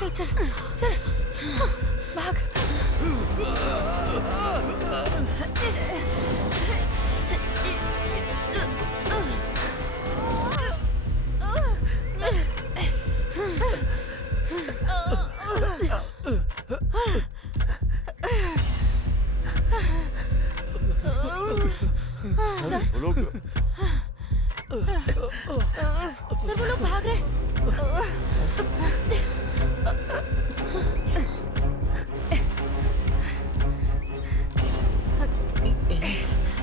चल चल चल, भाग। सर वो लोग भाग रहे।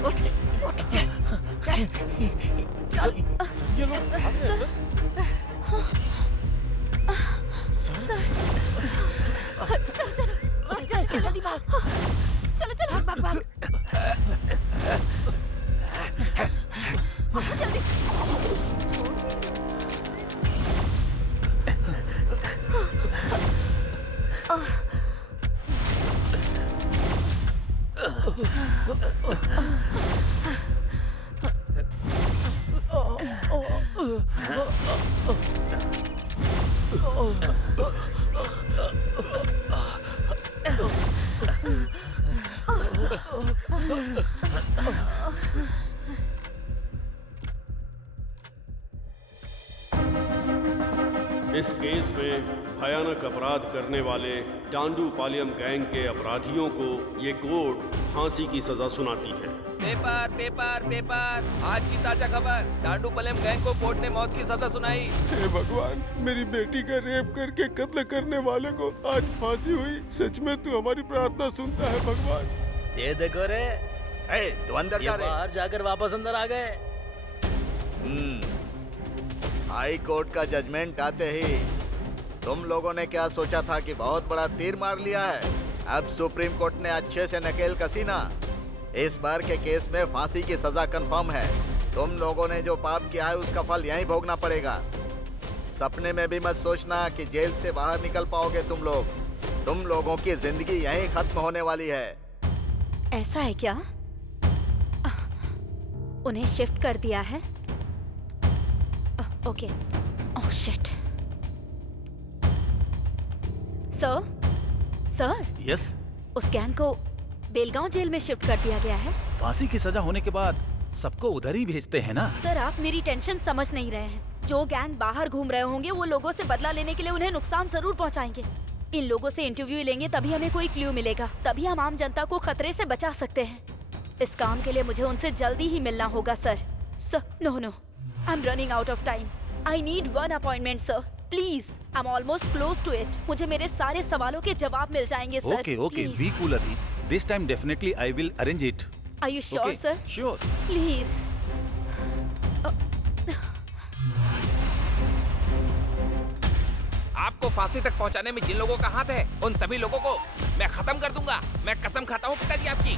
उठ उठ, चल चल चल। ये लोग भाग रहे हैं, सर, चल चल चल, जल्दी भाग। चलो चलो, भाग भाग भाग, जल्दी। इस केस में भयानक अपराध करने वाले डांडूपालियम गैंग के अपराधियों को ये कोर्ट फांसी की सजा सुनाती है। पेपर पेपर पेपर, आज की ताजा खबर, डांडूपालियम गैंग को कोर्ट ने मौत की सजा सुनाई। हे भगवान, मेरी बेटी का रेप करके कत्ल करने वाले को आज फांसी हुई। सच में तू हमारी प्रार्थना सुनता है भगवान। ये देखो रे, तू अंदर जा रे। बाहर जाकर वापस अंदर आ गए। हाई कोर्ट का जजमेंट आते ही तुम लोगों ने क्या सोचा था कि बहुत बड़ा तीर मार लिया है? अब सुप्रीम कोर्ट ने अच्छे से नकेल कसी ना। इस बार के केस में फांसी की सजा कंफर्म है। तुम लोगों ने जो पाप किया है उसका फल यहीं भोगना पड़ेगा। सपने में भी मत सोचना कि जेल से बाहर निकल पाओगे तुम लोग। तुम लोगों की जिंदगी यहीं खत्म होने वाली है। ऐसा है क्या? उन्हें शिफ्ट कर दिया है? Okay. Oh shit. Sir yes, उस गैंग को बेलगांव जेल में शिफ्ट कर दिया गया है। फांसी की सजा होने के बाद सबको उधर ही भेजते हैं ना। सर आप मेरी टेंशन समझ नहीं रहे हैं। जो गैंग बाहर घूम रहे होंगे वो लोगों से बदला लेने के लिए उन्हें नुकसान जरूर पहुंचाएंगे। इन लोगों से इंटरव्यू लेंगे तभी हमें कोई क्लू मिलेगा, तभी हम आम जनता को खतरे से बचा सकते हैं। इस काम के लिए मुझे उनसे जल्दी ही मिलना होगा sir. No, I am running out of time. I need one appointment sir, please. I am almost close to it. मुझे मेरे सारे सवालों के जवाब मिल जाएंगे सर। ओके, बी कूल अभी। This time definitely I will arrange it. Are you sure sir? Sure. Please. आपको फांसी तक पहुंचाने में जिन लोगों का हाथ है उन सभी लोगों को मैं खत्म कर दूंगा। मैं कसम खाता हूँ पिताजी आपकी।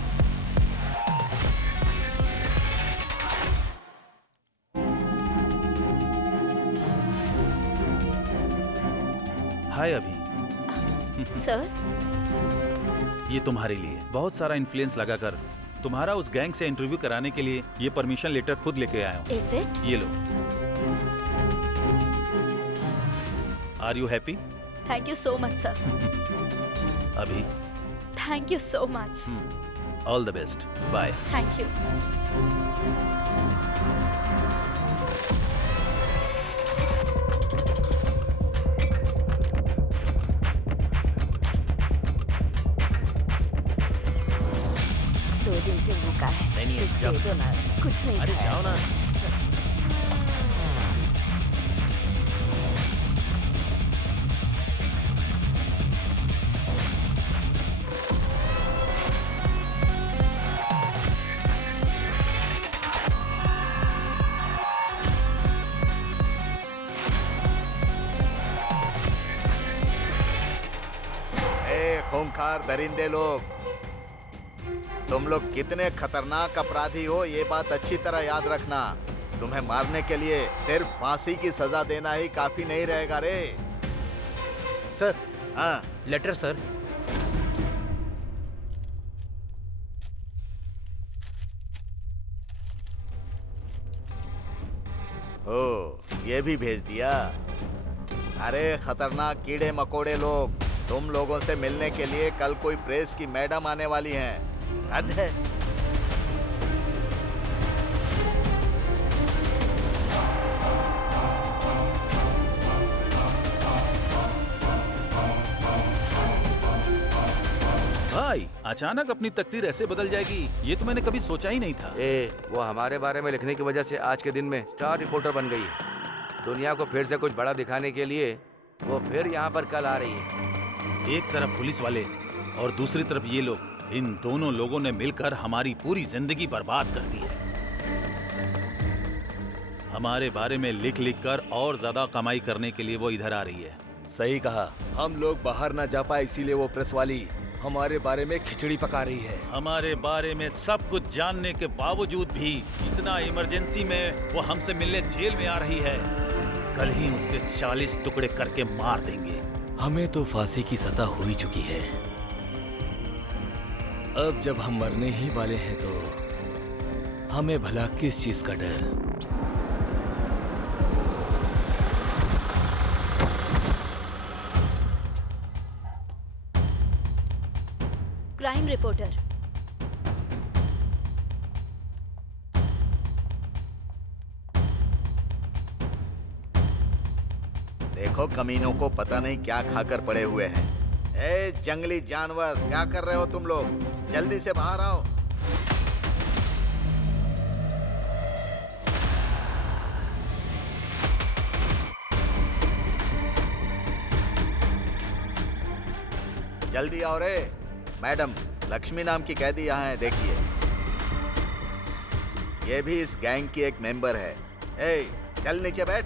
हाय अभी। सर ये तुम्हारे लिए बहुत सारा इन्फ्लुएंस लगाकर तुम्हारा उस गैंग से इंटरव्यू कराने के लिए ये परमिशन लेटर खुद लेके आया हूँ। Is it? ये लो। Are you happy? Thank you so much sir. अभी thank you so much. All the best. Bye. Thank you. दिन से भूखा है। नहीं, कुछ दे दो ना। कुछ नहीं अरे खाया जाओ ना। खूंखार दरिंदे लोग, तुम लोग कितने खतरनाक अपराधी हो ये बात अच्छी तरह याद रखना। तुम्हें मारने के लिए सिर्फ फांसी की सजा देना ही काफी नहीं रहेगा रे। सर। हाँ लेटर सर। ओ ये भी भेज दिया। अरे खतरनाक कीड़े मकोड़े लोग, तुम लोगों से मिलने के लिए कल कोई प्रेस की मैडम आने वाली हैं। हद है। भाई अचानक अपनी तकदीर ऐसे बदल जाएगी ये तो मैंने कभी सोचा ही नहीं था। वो हमारे बारे में लिखने की वजह से आज के दिन में स्टार रिपोर्टर बन गई है। दुनिया को फिर से कुछ बड़ा दिखाने के लिए वो फिर यहाँ पर कल आ रही है। एक तरफ पुलिस वाले और दूसरी तरफ ये लोग, इन दोनों लोगों ने मिलकर हमारी पूरी जिंदगी बर्बाद कर दी है। हमारे बारे में लिख लिख कर और ज्यादा कमाई करने के लिए वो इधर आ रही है। सही कहा, हम लोग बाहर ना जा पाए इसीलिए वो प्रेस वाली हमारे बारे में खिचड़ी पका रही है। हमारे बारे में सब कुछ जानने के बावजूद भी इतना इमरजेंसी में वो हमसे मिलने जेल में आ रही है। कल ही उसके 40 टुकड़े करके मार देंगे। हमें तो फांसी की सजा हो ही चुकी है। अब जब हम मरने ही वाले हैं तो हमें भला किस चीज का डर। क्राइम रिपोर्टर, देखो कमीनों को पता नहीं क्या खाकर पड़े हुए हैं। ए जंगली जानवर, क्या कर रहे हो तुम लोग? जल्दी से बाहर आओ। जल्दी आओ रे। मैडम, लक्ष्मी नाम की कैदी यहाँ है, देखिए। ये भी इस गैंग की एक मेंबर है। ए, चल नीचे बैठ।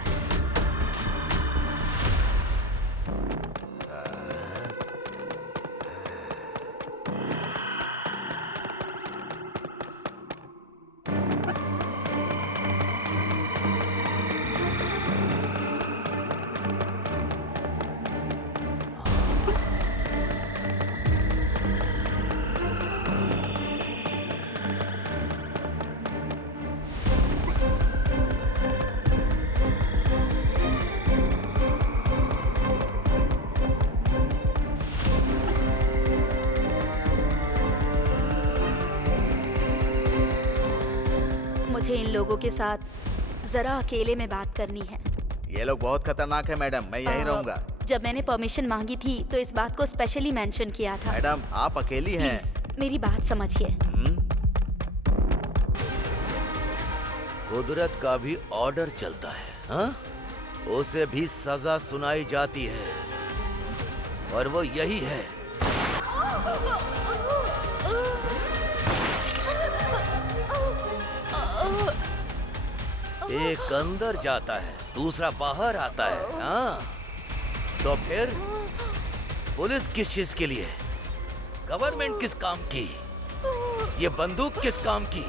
मुझे इन लोगों के साथ जरा अकेले में बात करनी है। ये लोग बहुत खतरनाक है मैडम, मैं यहीं रहूंगा। जब मैंने परमिशन मांगी थी तो इस बात को स्पेशली मेंशन किया था। मैडम, आप अकेली हैं। प्लीज मेरी बात समझिए। कुदरत का भी ऑर्डर चलता है, हाँ? उसे भी सजा सुनाई जाती है और वो यही है। एक अंदर जाता है, दूसरा बाहर आता है, हाँ? तो फिर पुलिस किस चीज के लिए? गवर्नमेंट किस काम की? ये बंदूक किस काम की?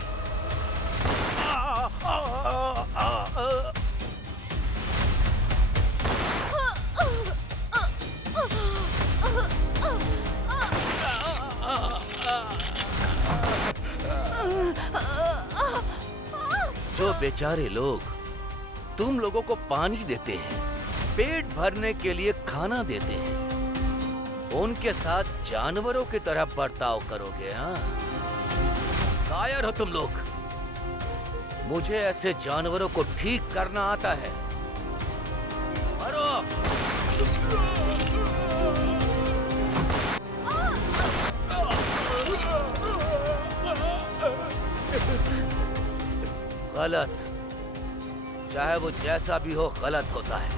जो बेचारे लोग तुम लोगों को पानी देते हैं, पेट भरने के लिए खाना देते हैं, उनके साथ जानवरों की तरह बर्ताव करोगे, हाँ? कायर हो तुम लोग। मुझे ऐसे जानवरों को ठीक करना आता है। मारो! गलत, चाहे वो जैसा भी हो, गलत होता है।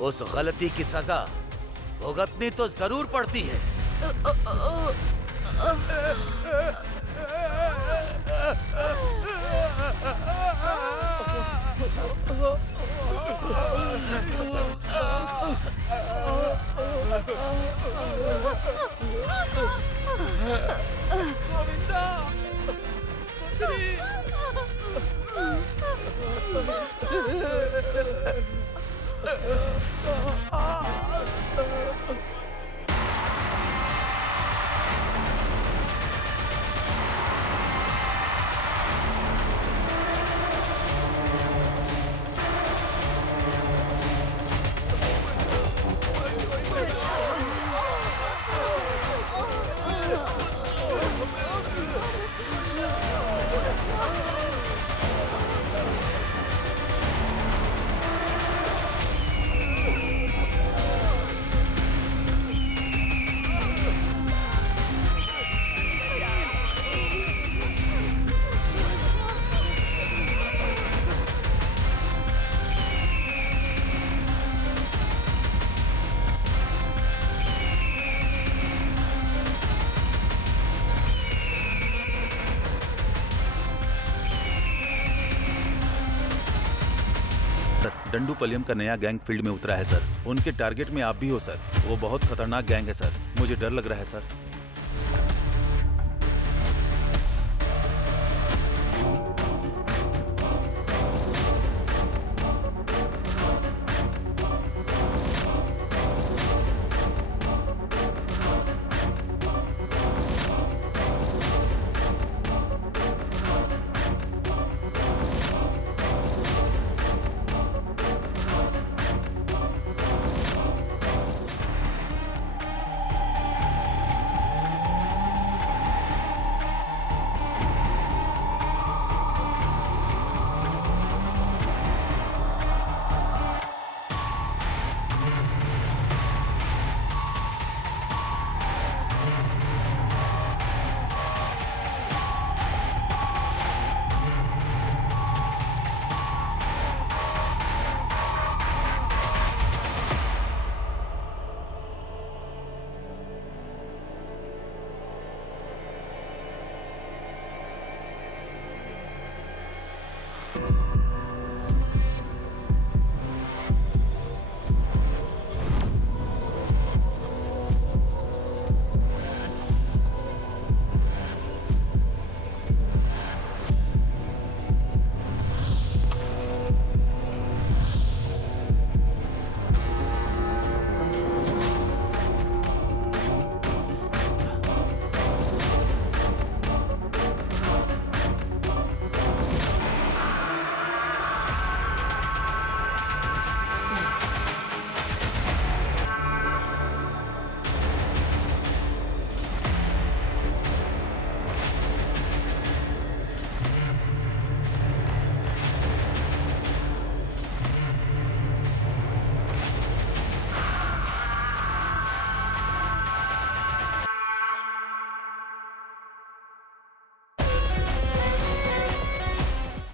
उस गलती की सजा भुगतनी तो जरूर पड़ती है। डंडूपलियम का नया गैंग फील्ड में उतरा है सर। उनके टारगेट में आप भी हो सर। वो बहुत खतरनाक गैंग है सर। मुझे डर लग रहा है सर।